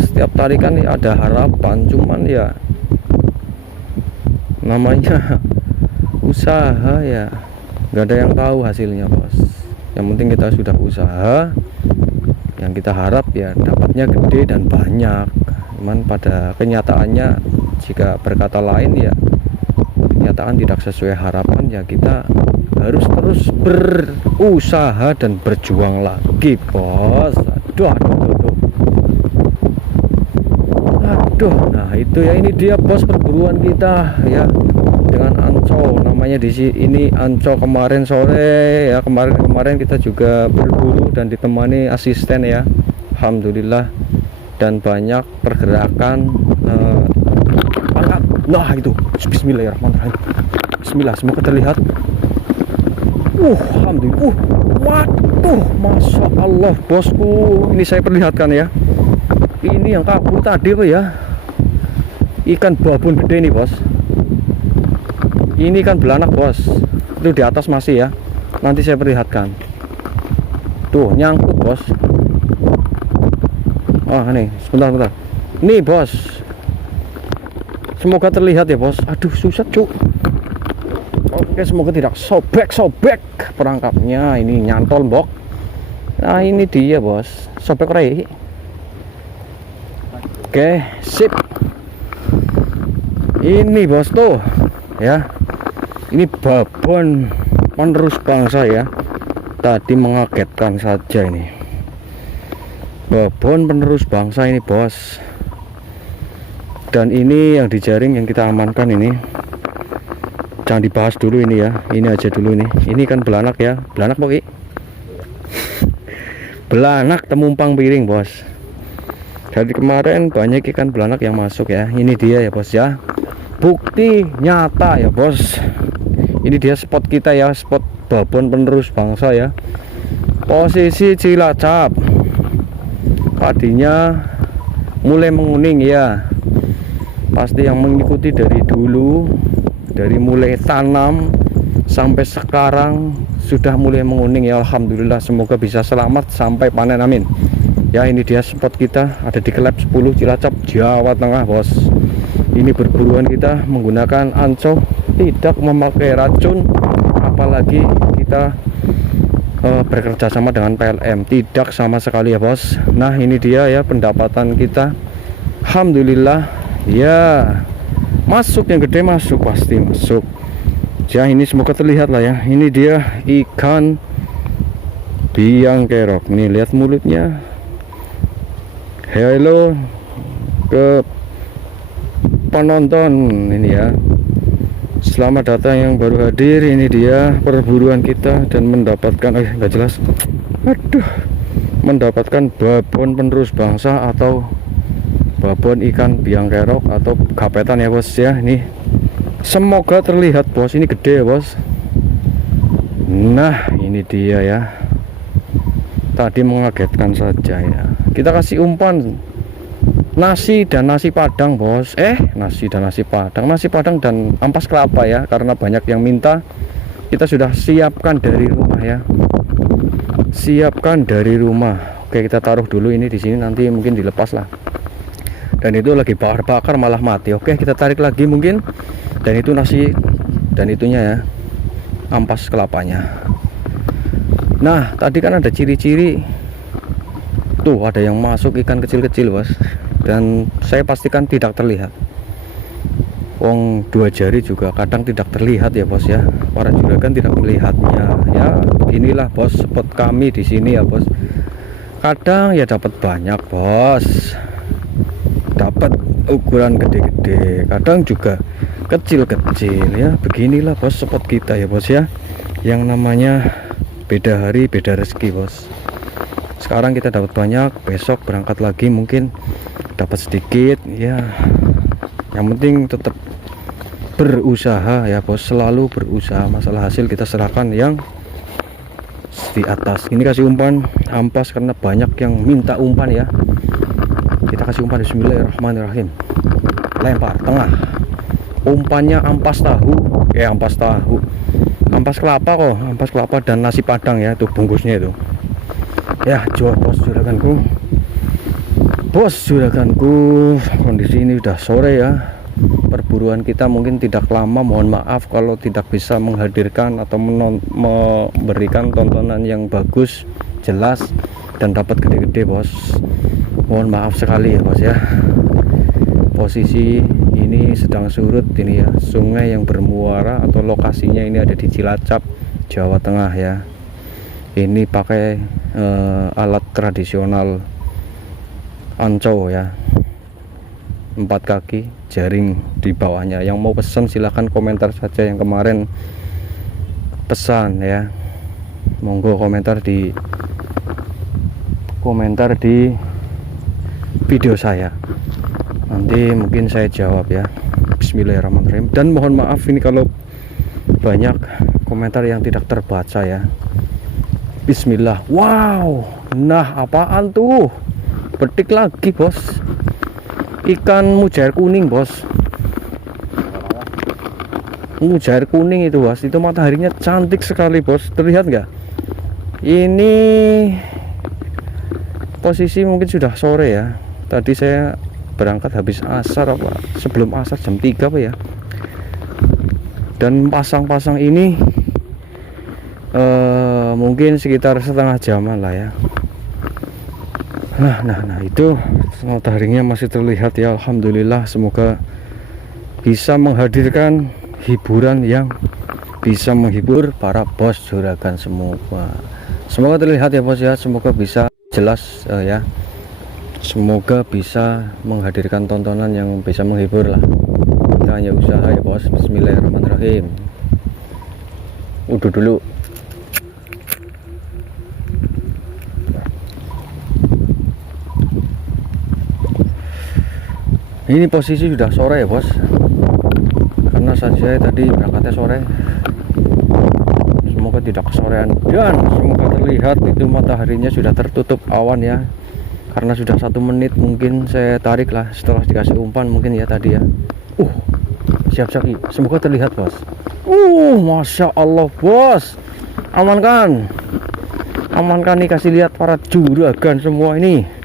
setiap tarikan ya ada harapan, cuman ya namanya usaha ya, nggak ada yang tahu hasilnya bos. Yang penting kita sudah usaha, yang kita harap ya dapatnya gede dan banyak. Cuman pada kenyataannya jika berkata lain ya, kenyataan tidak sesuai harapan ya, kita harus terus berusaha dan berjuang lagi bos. Aduh, nah itu ya, ini dia bos perburuan kita ya, dengan ancol namanya di sini. Ini ancol kemarin sore ya, kemarin kita juga berburu dan ditemani asisten ya, alhamdulillah. Dan banyak pergerakan angkat. Nah itu bismillahirrahmanirrahim, bismillah, semoga terlihat. Alhamdulillah. Waduh, masya Allah bosku, ini saya perlihatkan ya, ini yang kabur tadi kok ya, ikan babon gede nih bos. Ini kan belanak bos, itu di atas masih ya, nanti saya perlihatkan. Tuh nyangkut bos. Nih sebentar nih bos, semoga terlihat ya bos. Aduh susah cuk. Oke, semoga tidak sobek perangkapnya. Ini nyantol bok. Nah ini dia bos, sobek rei. Oke sip, ini bos tuh ya, ini babon penerus bangsa ya, tadi mengagetkan saja. Ini babon penerus bangsa ini bos. Dan ini yang dijaring yang kita amankan ini, jangan dibahas dulu ini ya, ini aja dulu nih. Ini kan belanak ya, belanak pokoknya belanak temumpang piring bos. Dari kemarin banyak ikan belanak yang masuk ya, ini dia ya bos ya, bukti nyata ya bos. Ini dia spot kita ya, spot babon penerus bangsa ya, posisi Cilacap. Padinya mulai menguning ya, pasti yang mengikuti dari dulu, dari mulai tanam sampai sekarang sudah mulai menguning ya, alhamdulillah. Semoga bisa selamat sampai panen, amin ya. Ini dia spot kita, ada di Kelab 10 Cilacap, Jawa Tengah bos. Ini berburuan kita menggunakan anco, tidak memakai racun, apalagi kita bekerja sama dengan PLM, tidak sama sekali ya bos. Nah ini dia ya pendapatan kita, alhamdulillah ya. Masuk yang gede, masuk pasti masuk ya. Ini semoga terlihat lah ya, ini dia ikan biang kerok. Nih lihat mulutnya. Halo ke penonton ini ya, selamat datang yang baru hadir. Ini dia perburuan kita dan mendapatkan nggak jelas, aduh, mendapatkan babon penerus bangsa atau babon ikan biang kerok atau gapetan ya bos ya. Ini semoga terlihat bos, ini gede ya bos. Nah ini dia ya, tadi mengagetkan saja ya. Kita kasih umpan nasi dan nasi padang bos. Nasi dan nasi padang dan ampas kelapa ya, karena banyak yang minta. Kita sudah siapkan dari rumah ya, siapkan dari rumah. Oke, kita taruh dulu ini di sini, nanti mungkin dilepas lah. Dan itu lagi bakar-bakar malah mati. Oke, kita tarik lagi mungkin Dan itu nasi, dan itunya ya, ampas kelapanya. Nah, tadi kan ada ciri-ciri tuh, ada yang masuk ikan kecil-kecil bos, dan saya pastikan tidak terlihat. Wong 2 jari juga kadang tidak terlihat ya bos ya, para juragan tidak melihatnya ya. Inilah bos spot kami di sini ya bos. Kadang ya dapat banyak bos, dapat ukuran gede-gede, kadang juga kecil-kecil ya. Beginilah bos spot kita ya bos ya, yang namanya beda hari beda rezeki bos. Sekarang kita dapat banyak, besok berangkat lagi mungkin dapat sedikit ya. Yang penting tetap berusaha ya bos, selalu berusaha. Masalah hasil kita serahkan yang di atas. Ini kasih umpan ampas karena banyak yang minta umpan ya. Kita kasih umpan. Bismillahirrahmanirrahim. Lempar tengah. Umpannya ampas tahu, ampas kelapa kok, ampas kelapa dan nasi padang ya, itu bungkusnya itu. Ya, jual bos juraganku. Bos juraganku, kondisi ini udah sore ya. Perburuan kita mungkin tidak lama, mohon maaf kalau tidak bisa menghadirkan atau memberikan tontonan yang bagus, jelas, dan dapat gede-gede bos. Mohon maaf sekali ya bos ya. Posisi ini sedang surut ini ya, sungai yang bermuara atau lokasinya ini ada di Cilacap, Jawa Tengah ya. Ini pakai alat tradisional anco ya, 4 kaki, jaring di bawahnya. Yang mau pesan silahkan komentar saja, yang kemarin pesan ya, monggo komentar di video saya, nanti mungkin saya jawab ya. Bismillahirrahmanirrahim. Dan mohon maaf ini kalau banyak komentar yang tidak terbaca ya. Bismillah. Wow, nah apaan tuh, petik lagi bos, ikan mujair kuning bos, mujair kuning itu bos. Itu mataharinya cantik sekali bos, terlihat nggak? Ini posisi mungkin sudah sore ya, tadi saya berangkat habis asar apa sebelum asar jam 3 apa ya. Dan pasang-pasang ini mungkin sekitar setengah jaman lah ya. Nah itu mataharinya masih terlihat ya, alhamdulillah. Semoga bisa menghadirkan hiburan yang bisa menghibur para bos juragan semua. Semoga terlihat ya bos ya, semoga bisa jelas ya, semoga bisa menghadirkan tontonan yang bisa menghibur lah. Kita hanya usaha ya bos. Bismillahirrahmanirrahim. Udah dulu. Ini posisi sudah sore ya bos, karena saya tadi berangkatnya sore. Semoga tidak kesorean dan semoga terlihat itu mataharinya sudah tertutup awan ya, karena sudah 1 menit mungkin saya tarik lah setelah dikasih umpan mungkin ya tadi ya. Siap-siap, semoga terlihat bos. Masya Allah bos, amankan nih, kasih lihat para juragan semua ini.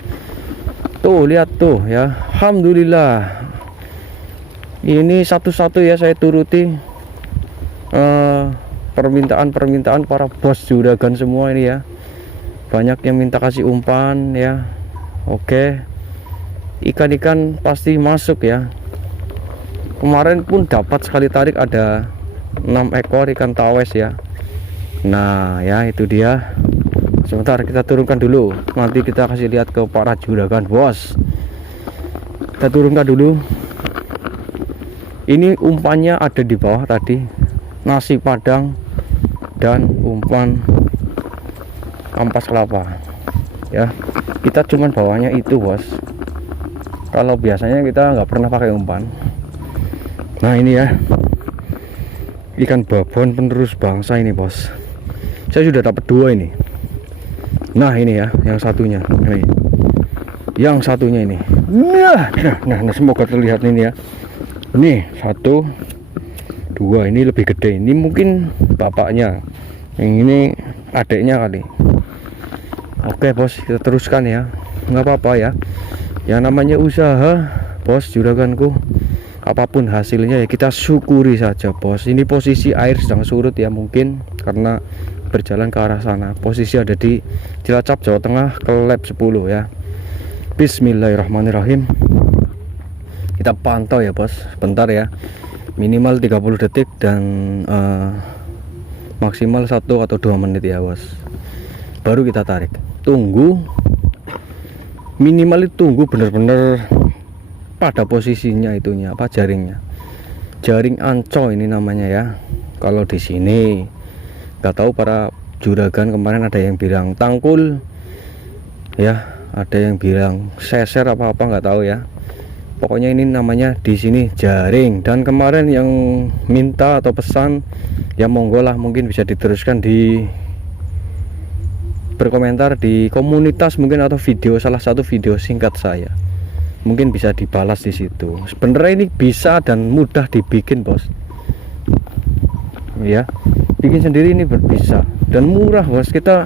Tuh lihat tuh ya, alhamdulillah. Ini satu-satu ya saya turuti permintaan para bos juragan semua ini ya. Banyak yang minta kasih umpan ya. Oke, ikan-ikan pasti masuk ya. Kemarin pun dapat sekali tarik ada 6 ekor ikan tawes ya. Nah ya itu dia. Sebentar kita turunkan dulu, nanti kita kasih lihat ke para juragan bos. Kita turunkan dulu. Ini umpannya ada di bawah tadi, nasi padang dan umpan ampas kelapa ya. Kita cuman bawahnya itu bos, kalau biasanya kita nggak pernah pakai umpan. Nah ini ya, ikan babon penerus bangsa ini bos. Saya sudah dapat 2 ini. Nah ini ya, yang satunya ini, yang satunya ini. Nah semoga terlihat ini ya. Ini 1, 2, ini lebih gede. Ini mungkin bapaknya, yang ini adiknya kali. Oke bos, kita teruskan ya, nggak apa-apa ya. Yang namanya usaha bos juraganku, apapun hasilnya ya kita syukuri saja bos. Ini posisi air sedang surut ya, mungkin karena berjalan ke arah sana. Posisi ada di Cilacap Jawa Tengah ke lab 10 ya. Bismillahirrahmanirrahim. Kita pantau ya bos, bentar ya, minimal 30 detik dan maksimal 1 atau 2 menit ya bos, baru kita tarik. Tunggu, minimal tunggu bener-bener pada posisinya itunya apa, jaringnya, jaring anco ini namanya ya. Kalau di sini nggak tahu, para juragan kemarin ada yang bilang tangkul ya, ada yang bilang seser apa nggak tahu ya. Pokoknya ini namanya di sini jaring. Dan kemarin yang minta atau pesan ya monggo lah, mungkin bisa diteruskan di berkomentar di komunitas mungkin, atau video, salah satu video singkat saya mungkin bisa dibalas di situ. Sebenarnya ini bisa dan mudah dibikin bos ya, bikin sendiri ini bisa dan murah bos. Kita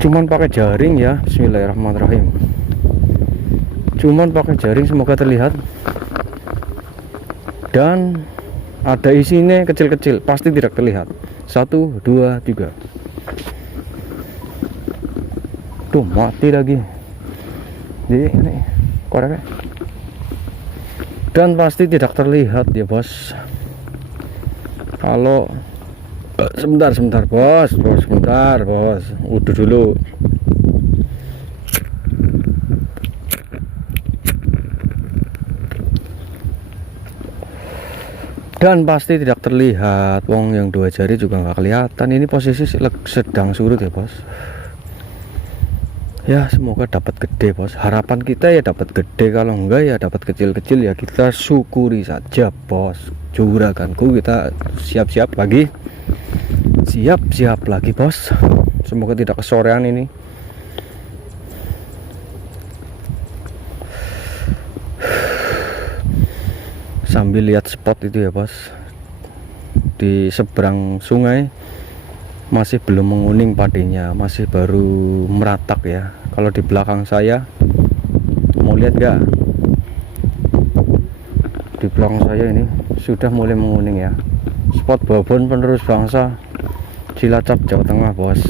cuman pakai jaring ya. Bismillahirrahmanirrahim, cuman pakai jaring, semoga terlihat. Dan ada isinya kecil-kecil, pasti tidak terlihat. 1, 2, 3. Tuh mati lagi. Jadi ini koreknya. Dan pasti tidak terlihat ya bos. Kalau sebentar bos, sebentar bos, udah dulu. Dan pasti tidak terlihat, wong yang 2 jari juga nggak kelihatan. Ini posisi sedang surut ya bos. Ya semoga dapat gede bos. Harapan kita ya dapat gede, kalau enggak ya dapat kecil-kecil ya kita syukuri saja bos. Juraganku kita siap-siap lagi, siap-siap lagi bos. Semoga tidak kesorean ini. Sambil lihat spot itu ya bos, di seberang sungai masih belum menguning padinya, masih baru meratak ya. Kalau di belakang saya, mau lihat gak? Di belakang saya ini sudah mulai menguning ya. Spot babon penerus bangsa Cilacap Jawa Tengah bos.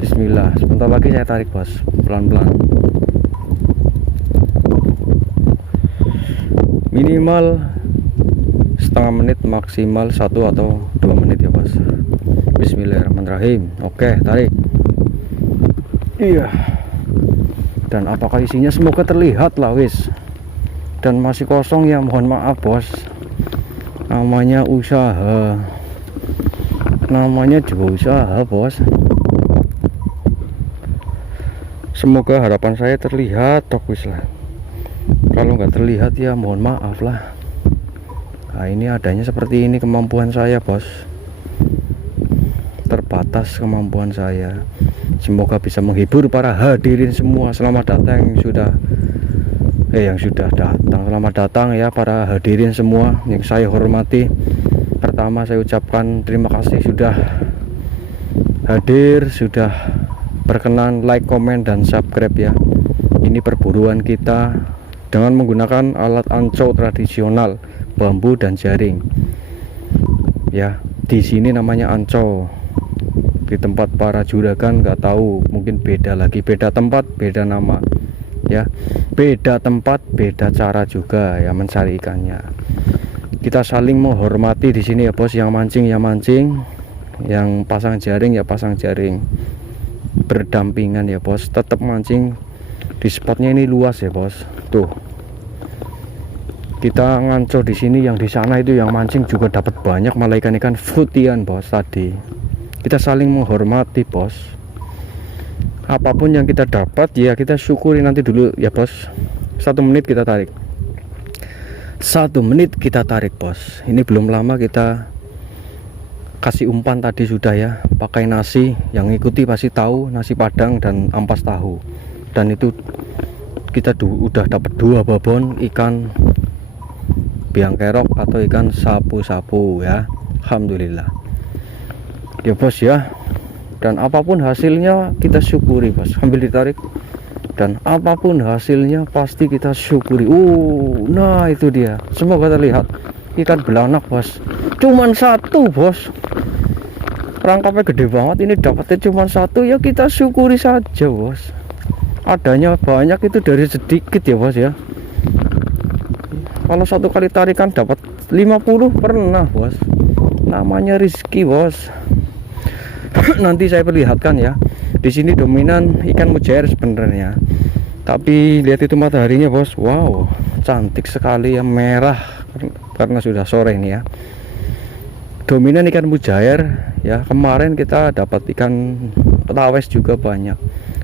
Bismillah, sebentar lagi saya tarik bos, pelan-pelan. Minimal setengah menit, maksimal 1 atau 2 menit ya bos. Bismillahirrahmanirrahim. Oke, tarik. Iya. Dan apakah isinya? Semoga terlihat lah wis. Dan masih kosong ya, mohon maaf bos. Namanya usaha, namanya juga usaha bos. Semoga harapan saya terlihat tok wis lah. Kalau nggak terlihat ya mohon maaf lah. Nah ini adanya seperti ini kemampuan saya bos, terbatas kemampuan saya. Semoga bisa menghibur para hadirin semua. Selamat datang yang sudah datang. Selamat datang ya para hadirin semua yang saya hormati. Pertama saya ucapkan terima kasih sudah hadir, sudah berkenan like, komen, dan subscribe ya. Ini perburuan kita dengan menggunakan alat anco tradisional, bambu dan jaring ya. Di sini namanya anco, di tempat para juragan nggak tahu, mungkin beda lagi, beda tempat beda nama ya, beda tempat beda cara juga ya mencari ikannya. Kita saling menghormati di sini ya bos. Yang mancing ya mancing, yang pasang jaring ya pasang jaring, berdampingan ya bos. Tetap mancing di spotnya ini luas ya bos. Tuh kita nganco di sini, yang di sana itu yang mancing juga dapat banyak, malah ikan-ikan futian bos tadi. Kita saling menghormati bos. Apapun yang kita dapat ya kita syukuri nanti dulu ya bos. 1 menit kita tarik, 1 menit kita tarik bos. Ini belum lama kita kasih umpan tadi sudah ya, pakai nasi. Yang ikuti pasti tahu, nasi padang dan ampas tahu. Dan itu kita udah dapat 2 babon ikan biang kerok atau ikan sapu-sapu ya. Alhamdulillah ya bos ya. Dan apapun hasilnya kita syukuri bos. Sambil ditarik dan apapun hasilnya pasti kita syukuri. Nah itu dia, semoga terlihat ikan belanak bos, cuman satu bos, rangkapnya gede banget, ini dapatnya cuma satu, ya kita syukuri saja bos. Adanya banyak itu dari sedikit ya bos ya. Kalau satu kali tarikan dapat 50 pernah bos, namanya rezeki bos. Nanti saya perlihatkan ya. Di sini dominan ikan mujair sebenarnya, tapi lihat itu mataharinya bos, wow cantik sekali ya, merah karena sudah sore ini ya. Dominan ikan mujair ya. Kemarin kita dapat ikan tawes juga banyak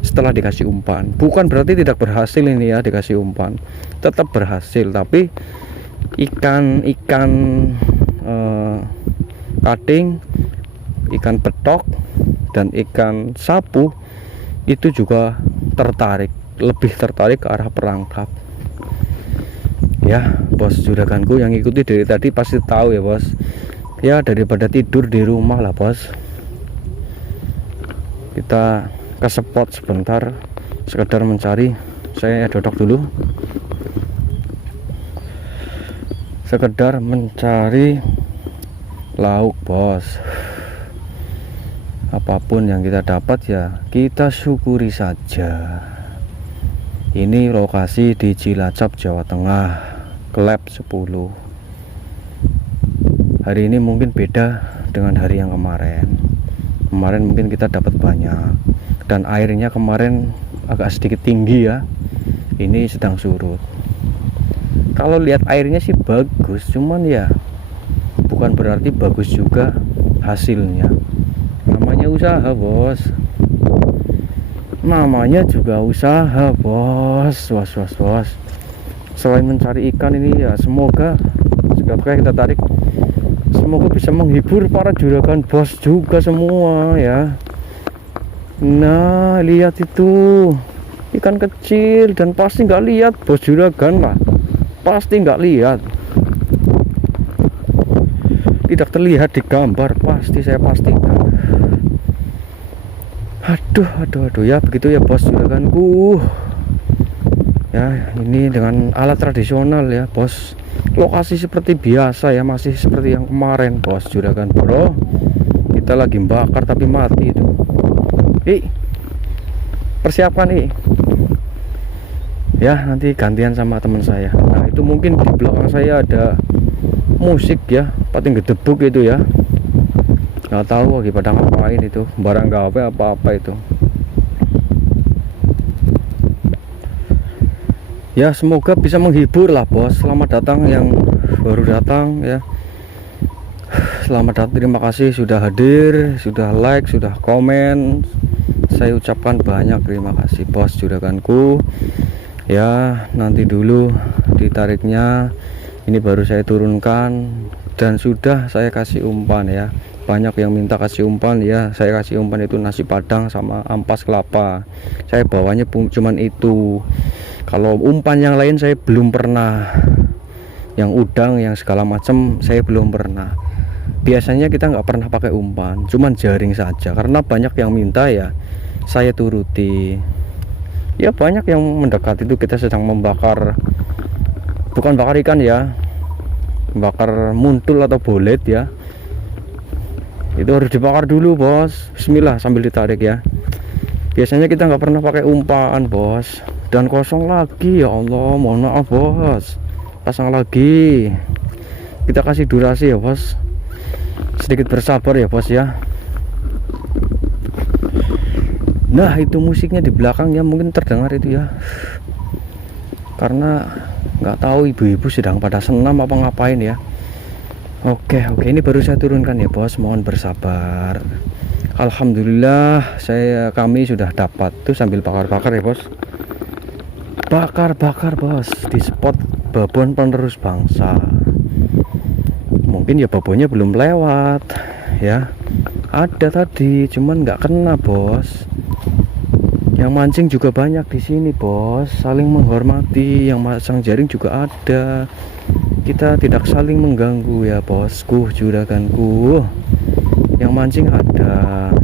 setelah dikasih umpan. Bukan berarti tidak berhasil ini ya, dikasih umpan tetap berhasil, tapi ikan cutting, ikan betok dan ikan sapu itu juga lebih tertarik ke arah perangkap ya bos. Juraganku yang ikuti dari tadi pasti tahu ya bos ya, daripada tidur di rumah lah bos, kita ke spot sebentar sekedar mencari. Saya dodok dulu, sekedar mencari lauk bos. Apapun yang kita dapat ya kita syukuri saja. Ini lokasi di Cilacap, Jawa Tengah, Klep 10. Hari ini mungkin beda dengan hari yang kemarin. Kemarin mungkin kita dapat banyak dan airnya kemarin agak sedikit tinggi ya, ini sedang surut. Kalau lihat airnya sih bagus, cuman ya bukan berarti bagus juga hasilnya. Namanya usaha bos, namanya juga usaha bos. Bos, selain mencari ikan ini ya, semoga kita tarik, semoga bisa menghibur para juragan bos juga semua ya. Nah lihat itu ikan kecil, dan pasti nggak lihat bos juragan lah, pasti nggak lihat, tidak terlihat di gambar, pasti saya pastikan. Aduh ya, begitu ya bos juraganku ya. Ini dengan alat tradisional ya bos, lokasi seperti biasa ya, masih seperti yang kemarin bos juragan bro. Kita lagi bakar tapi mati itu. Persiapkan ya, nanti gantian sama teman saya. Nah itu mungkin di belakang saya ada musik ya, pating gedebuk itu ya, nggak tahu lagi pada ngapain itu, barang gawe apa itu ya. Semoga bisa menghibur lah bos. Selamat datang yang baru datang ya, selamat datang, terima kasih sudah hadir, sudah like, sudah komen. Saya ucapkan banyak terima kasih bos juraganku ya. Nanti dulu ditariknya, ini baru saya turunkan dan sudah saya kasih umpan ya. Banyak yang minta kasih umpan ya, saya kasih umpan itu nasi padang sama ampas kelapa. Saya bawanya cuman itu. Kalau umpan yang lain saya belum pernah, yang udang yang segala macam saya belum pernah. Biasanya kita nggak pernah pakai umpan, cuman jaring saja, karena banyak yang minta ya, saya turuti ya. Banyak yang mendekat itu kita sedang membakar, bukan bakar ikan ya, bakar muntul atau bolet ya. Itu harus dibakar dulu bos, bismillah sambil ditarik ya. Biasanya kita nggak pernah pakai umpan bos, dan kosong lagi ya Allah, mohon maaf bos, pasang lagi. Kita kasih durasi ya bos, sedikit bersabar ya bos ya. Nah itu musiknya di belakang ya, mungkin terdengar itu ya, karena nggak tahu ibu-ibu sedang pada senam apa ngapain ya. Oke, ini baru saya turunkan ya bos, mohon bersabar. Alhamdulillah kami sudah dapat tuh, sambil bakar ya bos, bakar bos di spot babon penerus bangsa. Mungkin ya babonnya belum lewat ya, ada tadi cuman nggak kena bos. Yang mancing juga banyak di sini bos, saling menghormati. Yang masang jaring juga ada, kita tidak saling mengganggu ya bosku juraganku. Yang mancing ada,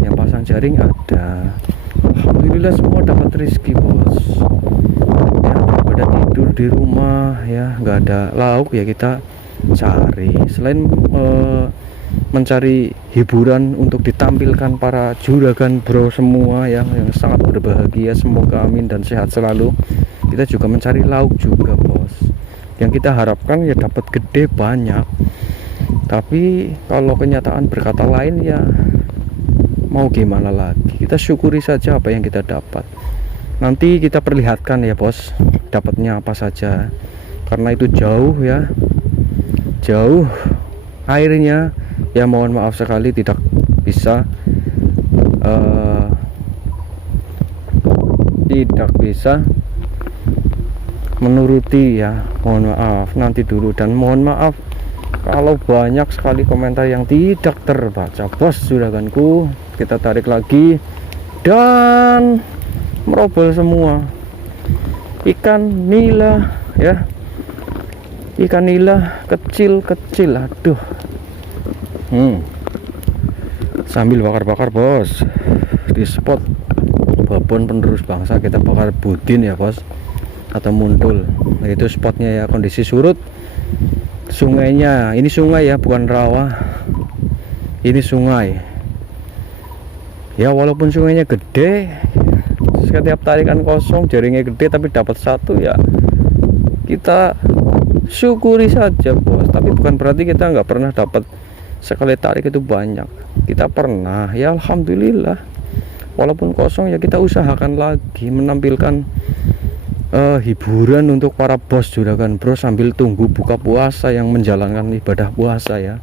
yang pasang jaring ada. Alhamdulillah alhamdulillah semua dapat rezeki bos ya. Daripada tidur di rumah ya nggak ada lauk ya kita cari, selain mencari hiburan untuk ditampilkan para juragan bro semua yang sangat berbahagia, semoga amin dan sehat selalu. Kita juga mencari lauk juga bos, yang kita harapkan ya dapat gede banyak, tapi kalau kenyataan berkata lain ya mau gimana lagi, kita syukuri saja apa yang kita dapat. Nanti kita perlihatkan ya bos dapatnya apa saja, karena itu jauh ya, jauh airnya ya, mohon maaf sekali tidak bisa menuruti ya, mohon maaf nanti dulu. Dan mohon maaf kalau banyak sekali komentar yang tidak terbaca bos juraganku. Kita tarik lagi dan merobol semua ikan nila ya, ikan nila kecil-kecil. Aduh, sambil bakar-bakar bos di spot babon penerus bangsa, kita bakar budin ya bos, atau muntul. Nah, itu spotnya ya, kondisi surut sungainya. Ini sungai ya, bukan rawa, ini sungai ya. Walaupun sungainya gede, setiap tarikan kosong jaringnya gede tapi dapat satu ya, kita syukuri saja bos. Tapi bukan berarti kita nggak pernah dapat sekali tarik itu banyak, kita pernah ya, alhamdulillah. Walaupun kosong ya kita usahakan lagi menampilkan hiburan untuk para bos juragan bro sambil tunggu buka puasa yang menjalankan ibadah puasa ya.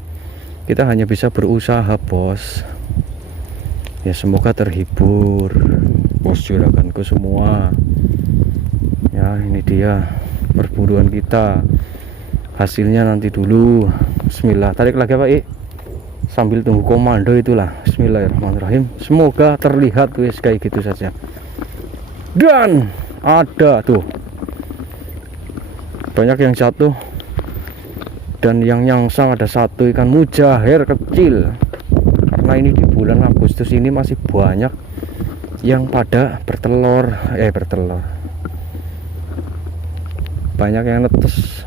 Kita hanya bisa berusaha bos ya, semoga terhibur bos juraganku semua ya. Ini dia perburuan kita, hasilnya nanti dulu. Bismillah, tarik lagi Pak sambil tunggu komando itulah. Bismillahirrahmanirrahim, semoga terlihat wis kayak gitu saja. Dan ada tuh banyak yang jatuh dan yang nyangsang, ada satu ikan mujair kecil. Karena ini di bulan Agustus ini masih banyak yang pada bertelur, banyak yang netes.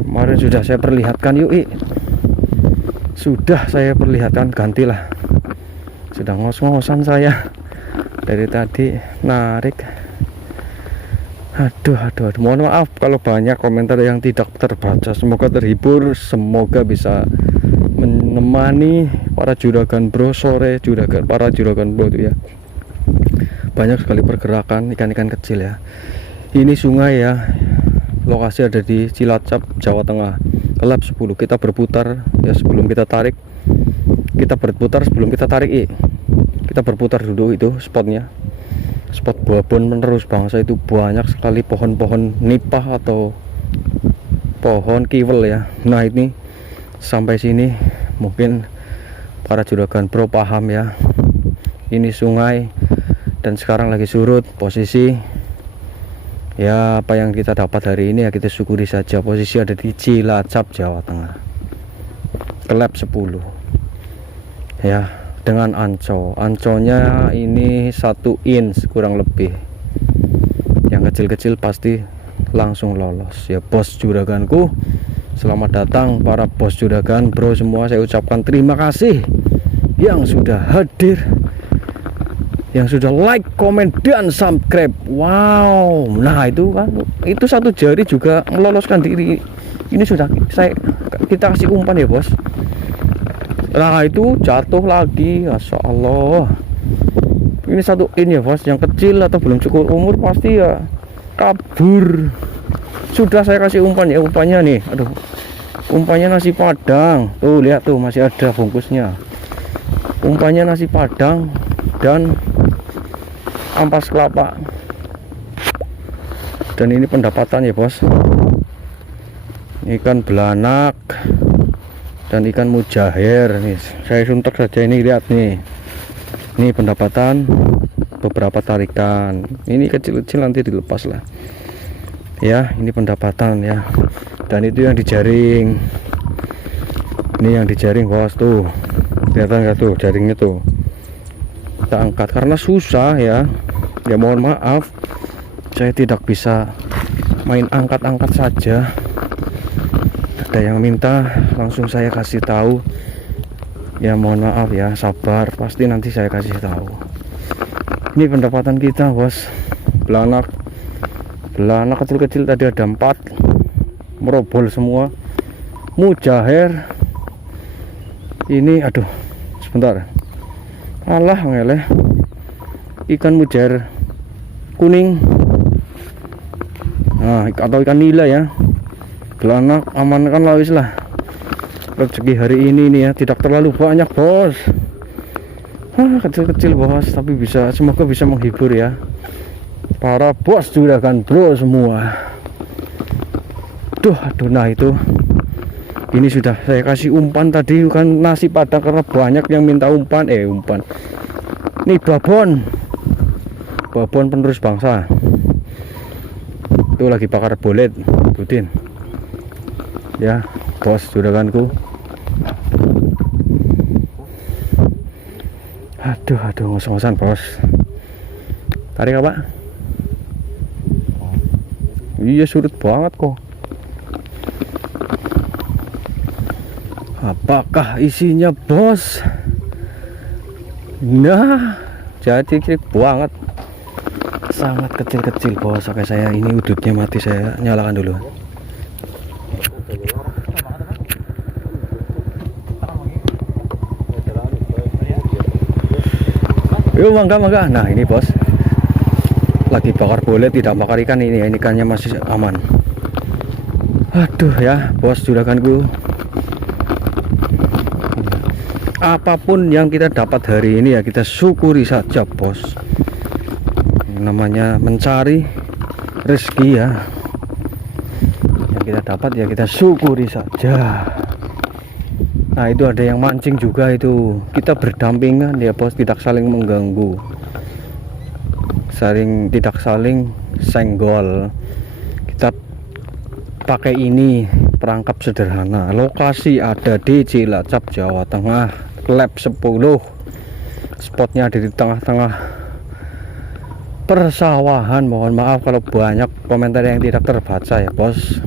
Kemarin sudah saya perlihatkan, sudah saya perlihatkan, gantilah. Sudah ngos-ngosan saya dari tadi narik. Aduh, mohon maaf kalau banyak komentar yang tidak terbaca. Semoga terhibur, semoga bisa menemani para juragan bro sore, para juragan bro itu ya. Banyak sekali pergerakan ikan-ikan kecil ya. Ini sungai ya, lokasi ada di Cilacap, Jawa Tengah. Lap 10, kita berputar ya sebelum kita tarik. Kita berputar sebelum kita tarik kita berputar dulu, itu spotnya. Spot babon penerus bangsa itu banyak sekali pohon-pohon nipah atau pohon kiwel ya. Nah ini sampai sini mungkin para juragan bro paham ya. Ini sungai dan sekarang lagi surut posisi ya. Apa yang kita dapat hari ini ya kita syukuri saja. Posisi ada di Cilacap, Jawa Tengah, Kelab 10 ya, dengan anconya ini 1 inch kurang lebih. Yang kecil-kecil pasti langsung lolos ya bos juraganku. Selamat datang para bos juragan bro semua, saya ucapkan terima kasih yang sudah hadir, yang sudah like, komen, dan subscribe. Wow, nah itu kan, itu 1 jari juga meloloskan diri. Ini sudah kita kasih umpan ya bos. Nah itu jatuh lagi, masya Allah. Ini 1 in ya bos, yang kecil atau belum cukup umur pasti ya kabur. Sudah saya kasih umpan ya, umpannya nih, aduh, umpannya nasi padang tuh, lihat tuh masih ada bungkusnya. Umpannya nasi padang dan ampas kelapa. Dan ini pendapatan ya bos, ikan belanak dan ikan mujair nih. Saya suntuk saja ini, lihat nih, ini pendapatan beberapa tarikan. Ini kecil-kecil nanti dilepas lah ya. Ini pendapatan ya. Dan itu yang dijaring, ini yang dijaring bos tuh, kelihatan nggak tuh jaringnya tuh. kita angkat karena susah ya. Ya mohon maaf, saya tidak bisa main angkat-angkat saja. Ada yang minta langsung saya kasih tahu. Ya mohon maaf ya, sabar, pasti nanti saya kasih tahu. Ini pendapatan kita bos. Belanak kecil-kecil tadi ada 4, merobol semua. Mujair ini, aduh sebentar, alah ngeleh, ikan mujair kuning, nah atau ikan nila ya. Belanak amankan lah, wis lah. Rezeki hari ini nih ya tidak terlalu banyak bos. Kecil-kecil bos, tapi bisa, semoga bisa menghibur ya para bos juragan bro semua. Aduh, nah itu ini sudah saya kasih umpan tadi, kan nasi padang karena banyak yang minta umpan. Ini babon penerus bangsa itu lagi bakar bolet, ikutin ya bos juraganku. Aduh ngos-ngosan bos. Tarik apa? Iya surut banget kok. Apakah isinya bos? Nah jadi klik banget, sangat kecil-kecil bos. Oke, saya ini udutnya mati, saya nyalakan dulu. Yuk mangga. Nah ini bos lagi bakar bolet, tidak bakar ikan. Ini ikannya masih aman. Aduh ya bos juraganku, apapun yang kita dapat hari ini ya kita syukuri saja bos. Namanya mencari rezeki ya, yang kita dapat ya kita syukuri saja. Nah itu ada yang mancing juga, itu kita berdampingan ya bos, tidak saling mengganggu, tidak saling senggol. Kita pakai ini perangkap sederhana. Lokasi ada di Cilacap, Jawa Tengah, lab 10. Spotnya ada di tengah-tengah persawahan. Mohon maaf kalau banyak komentar yang tidak terbaca ya bos,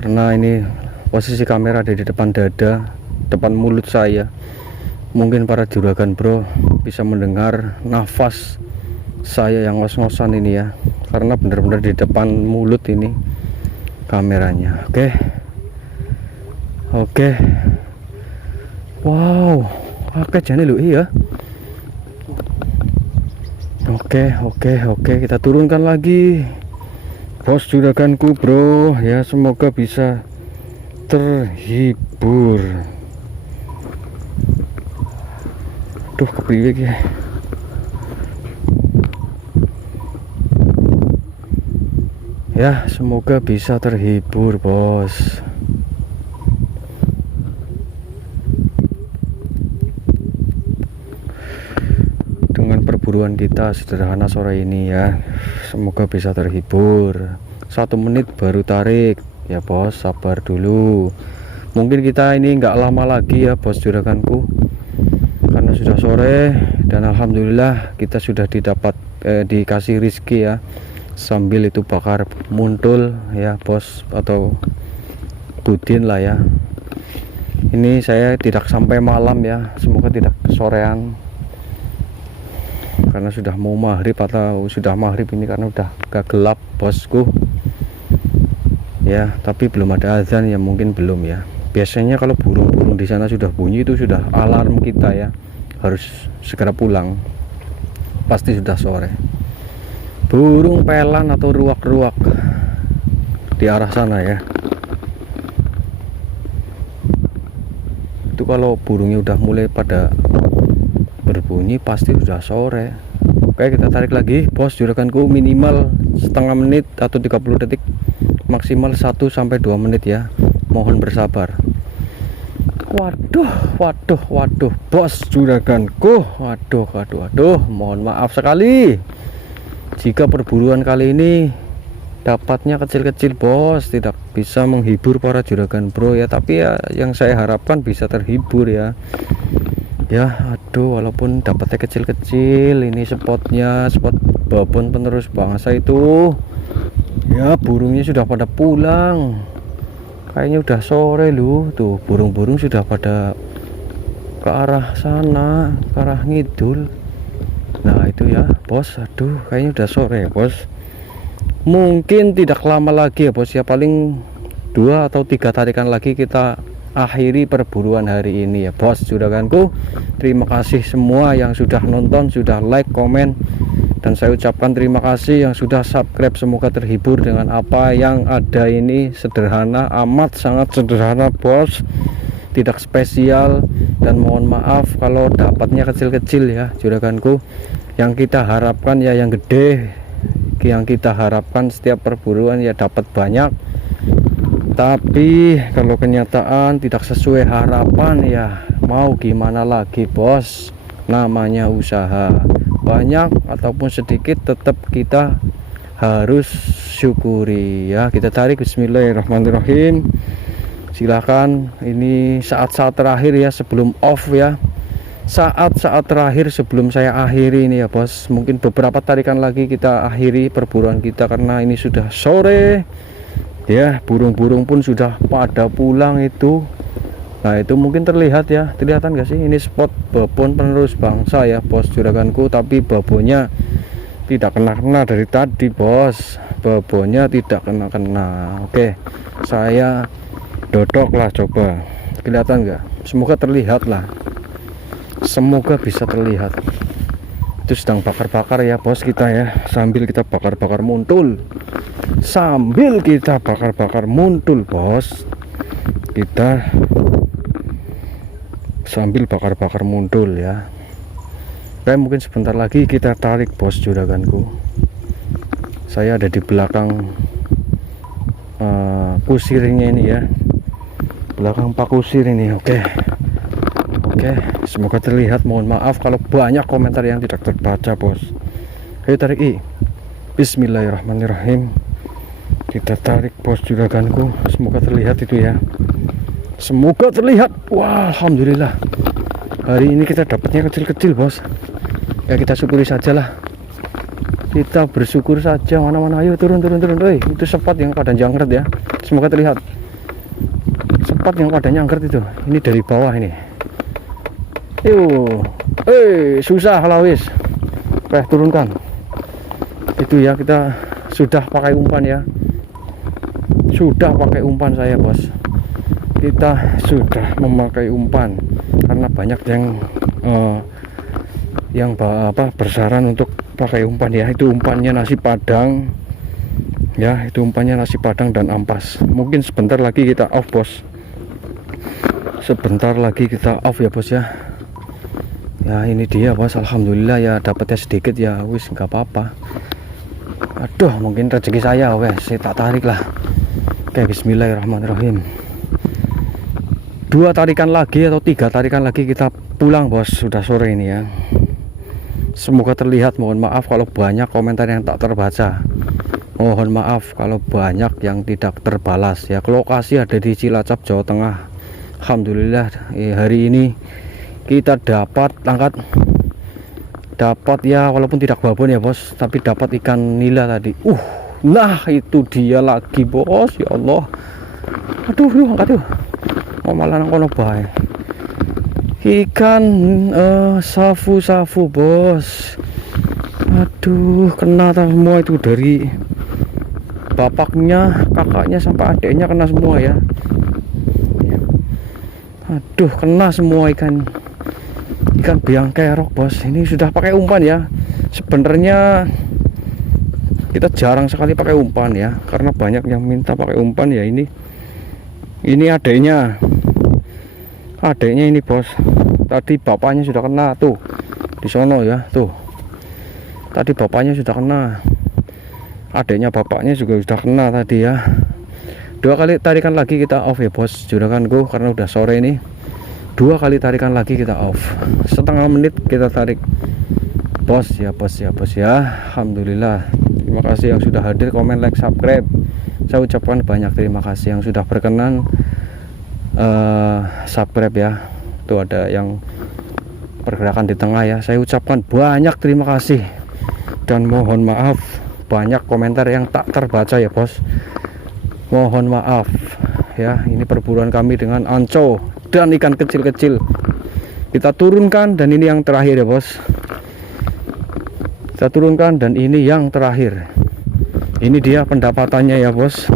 karena ini posisi kamera ada di depan dada, depan mulut saya. Mungkin para juragan bro bisa mendengar nafas saya yang ngos-ngosan ini ya, karena benar-benar di depan mulut ini kameranya. Oke. Wow, oke jane lho iya. Oke, kita turunkan lagi bos juraganku bro ya, semoga bisa terhibur. Duh kepriwe ya. Ya semoga bisa terhibur bos. Dengan perburuan kita sederhana sore ini ya, semoga bisa terhibur. 1 menit baru tarik ya bos, sabar dulu. Mungkin kita ini nggak lama lagi ya bos juraganku, karena sudah sore dan alhamdulillah kita sudah dikasih rezeki ya, sambil itu bakar muntul ya bos, atau budin lah ya. Ini saya tidak sampai malam ya, semoga tidak sorean, karena sudah mau maghrib atau sudah maghrib ini, karena udah agak gelap bosku ya, tapi belum ada azan ya, mungkin belum ya. Biasanya kalau burung-burung di sana sudah bunyi itu sudah alarm kita ya, harus segera pulang, pasti sudah sore. Burung pelan atau ruak-ruak di arah sana ya, itu kalau burungnya udah mulai pada berbunyi pasti sudah sore. Oke, kita tarik lagi bos juraganku, minimal setengah menit atau 30 detik, maksimal 1-2 menit ya, mohon bersabar. Waduh bos juraganku, waduh, mohon maaf sekali jika perburuan kali ini dapatnya kecil-kecil bos, tidak bisa menghibur para juragan bro ya, tapi ya yang saya harapkan bisa terhibur ya, ya. Aduh, walaupun dapatnya kecil-kecil, ini spotnya spot babon penerus bangsa itu ya. Burungnya sudah pada pulang, kayaknya udah sore loh. Tuh burung-burung sudah pada ke arah sana, ke arah ngidul. Nah itu ya bos, aduh kayaknya udah sore bos. Mungkin tidak lama lagi ya bos ya, paling 2 atau 3 tarikan lagi kita akhiri perburuan hari ini ya bos juraganku. Terima kasih semua yang sudah nonton, sudah like, komen, dan saya ucapkan terima kasih yang sudah subscribe. Semoga terhibur dengan apa yang ada ini. Sederhana, amat sangat sederhana bos, tidak spesial. Dan mohon maaf kalau dapatnya kecil-kecil ya juraganku. Yang kita harapkan ya yang gede, yang kita harapkan setiap perburuan ya dapat banyak. Tapi kalau kenyataan tidak sesuai harapan ya mau gimana lagi bos, namanya usaha. Banyak ataupun sedikit tetap kita harus syukuri ya. Kita tarik, bismillahirrahmanirrahim. Silahkan, ini saat-saat terakhir ya sebelum off ya, saat-saat terakhir sebelum saya akhiri ini ya bos. Mungkin beberapa tarikan lagi kita akhiri perburuan kita karena ini sudah sore ya. Burung-burung pun sudah pada pulang itu. Nah itu mungkin terlihat ya, kelihatan gak sih, ini spot babon penerus bangsa ya bos juraganku. Tapi babonnya tidak kena-kena dari tadi bos, babonnya tidak kena-kena. Oke, saya dodok lah, coba kelihatan nggak? Semoga terlihat lah, semoga bisa terlihat. Itu sedang bakar-bakar ya bos kita ya, sambil kita bakar-bakar muntul, sambil kita bakar-bakar muntul bos, kita sambil bakar-bakar muntul ya. Oke, mungkin sebentar lagi kita tarik bos juraganku. Saya ada di belakang kusirnya ini ya, belakang pak kusir ini. Oke, semoga terlihat. Mohon maaf kalau banyak komentar yang tidak terbaca bos. Ayo tarik i. Bismillahirrahmanirrahim. Kita tarik bos juraganku, semoga terlihat itu ya, semoga terlihat. Wah, alhamdulillah hari ini kita dapatnya kecil-kecil bos ya. Kita syukuri saja lah, kita bersyukur saja. Mana-mana, ayo turun. Itu sepat yang pada jangkret ya, semoga terlihat sepat yang pada jangkret itu. Ini dari bawah ini. Yuk, susah lawis. Turunkan itu ya. Kita sudah pakai umpan ya, sudah pakai umpan saya bos. Kita sudah memakai umpan karena banyak yang bersaran untuk pakai umpan ya. Itu umpannya nasi padang ya, itu umpannya nasi padang dan ampas. Mungkin sebentar lagi kita off bos, sebentar lagi kita off ya bos ya. Ya ini dia bos, alhamdulillah ya dapatnya sedikit ya, wis nggak apa-apa. Aduh, mungkin rezeki saya wes, saya tak tarik lah. Oke, bismillahirrahmanirrahim. 2 tarikan lagi atau 3 tarikan lagi kita pulang bos, sudah sore ini ya. Semoga terlihat. Mohon maaf kalau banyak komentar yang tak terbaca, mohon maaf kalau banyak yang tidak terbalas ya. Lokasi ada di Cilacap, Jawa Tengah. Alhamdulillah hari ini kita dapat ya, walaupun tidak babon ya bos, tapi dapat ikan nila tadi. Nah itu dia lagi bos, ya Allah. Aduh, angkat yuk. Oh malah kono bae. Ikan safu-safu bos. Aduh, kena semua itu, dari bapaknya, kakaknya sampai adiknya kena semua ya. Aduh, kena semua ikan biang kerok bos. Ini sudah pakai umpan ya. Sebenarnya kita jarang sekali pakai umpan ya, karena banyak yang minta pakai umpan ya. Ini adiknya ini bos. Tadi bapaknya sudah kena tuh di sono ya, tuh tadi bapaknya sudah kena, adiknya bapaknya juga sudah kena tadi ya. 2 kali tarikan lagi kita off ya bos juraganku, karena udah sore ini. 2 kali tarikan lagi kita off, setengah menit kita tarik bos ya. Alhamdulillah, terima kasih yang sudah hadir, komen, like, subscribe. Saya ucapkan banyak terima kasih yang sudah berkenan subscribe ya. Tuh ada yang pergerakan di tengah ya. Saya ucapkan banyak terima kasih dan mohon maaf banyak komentar yang tak terbaca ya bos. Mohon maaf ya, ini perburuan kami dengan anco dan ikan kecil-kecil kita turunkan, dan ini yang terakhir ya bos. Kita turunkan dan ini yang terakhir. Ini dia pendapatannya ya bos.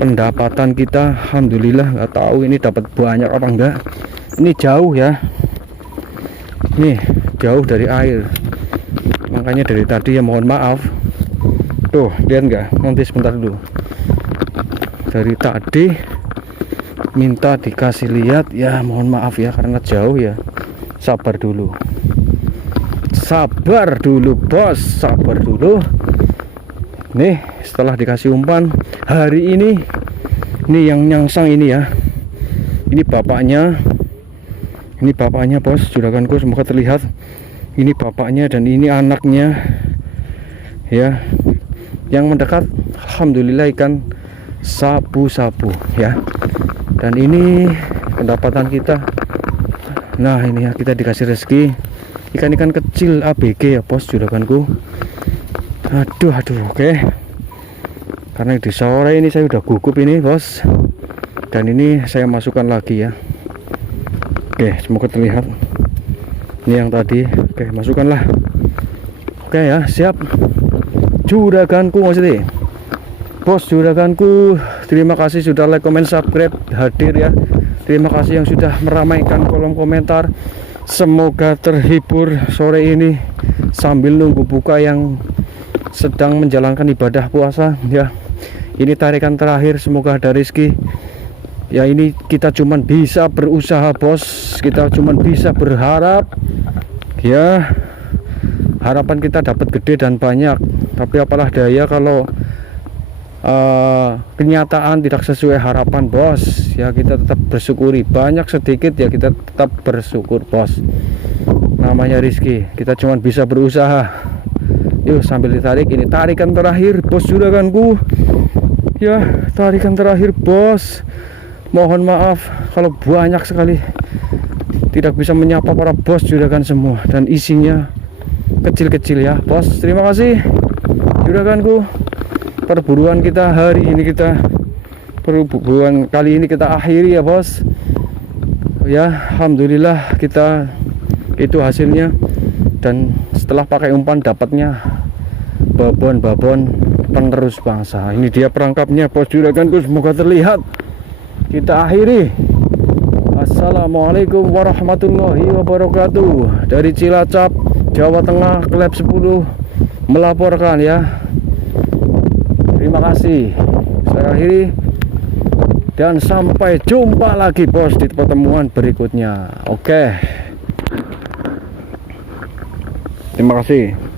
Pendapatan kita alhamdulillah, nggak tahu ini dapat banyak apa enggak. Ini jauh ya, nih jauh dari air, makanya dari tadi ya mohon maaf. Tuh lihat nggak, nanti sebentar dulu, dari tadi minta dikasih lihat ya, mohon maaf ya karena jauh ya. Sabar dulu, sabar dulu bos, sabar dulu. Nih setelah dikasih umpan hari ini yang nyangsang ini ya, ini bapaknya bos juraganku, semoga terlihat. Ini bapaknya dan ini anaknya ya. Yang mendekat alhamdulillah ikan sapu-sapu ya. Dan ini pendapatan kita. Nah ini ya, kita dikasih rezeki ikan-ikan kecil ABG ya bos juraganku. Aduh oke. Karena di sore ini saya udah gugup ini bos, dan ini saya masukkan lagi ya. Oke, semoga terlihat. Ini yang tadi. Oke, masukkanlah. Oke ya, siap. Juraganku maksudnya bos, juraganku, terima kasih sudah like, comment, subscribe, hadir ya. Terima kasih yang sudah meramaikan kolom komentar. Semoga terhibur sore ini sambil nunggu buka yang sedang menjalankan ibadah puasa ya. Ini tarikan terakhir, semoga ada rezeki ya. Ini kita cuman bisa berusaha bos, kita cuman bisa berharap ya. Harapan kita dapat gede dan banyak, tapi apalah daya kalau kenyataan tidak sesuai harapan bos ya. Kita tetap bersyukuri, banyak sedikit ya kita tetap bersyukur bos. Namanya rezeki, kita cuman bisa berusaha. Yuk sambil ditarik, ini tarikan terakhir bos juraganku ya, tarikan terakhir bos. Mohon maaf kalau banyak sekali tidak bisa menyapa para bos juragan semua, dan isinya kecil-kecil ya bos. Terima kasih juraganku. Perburuan kita hari ini, perburuan kali ini kita akhiri ya bos ya. Alhamdulillah kita itu hasilnya, dan setelah pakai umpan dapatnya babon penerus bangsa. Ini dia perangkapnya bos juraganku, semoga terlihat. Kita akhiri. Assalamualaikum warahmatullahi wabarakatuh. Dari Cilacap, Jawa Tengah, Klep 10 melaporkan ya. Terima kasih. Saya akhiri dan sampai jumpa lagi bos di pertemuan berikutnya. Oke. Terima kasih.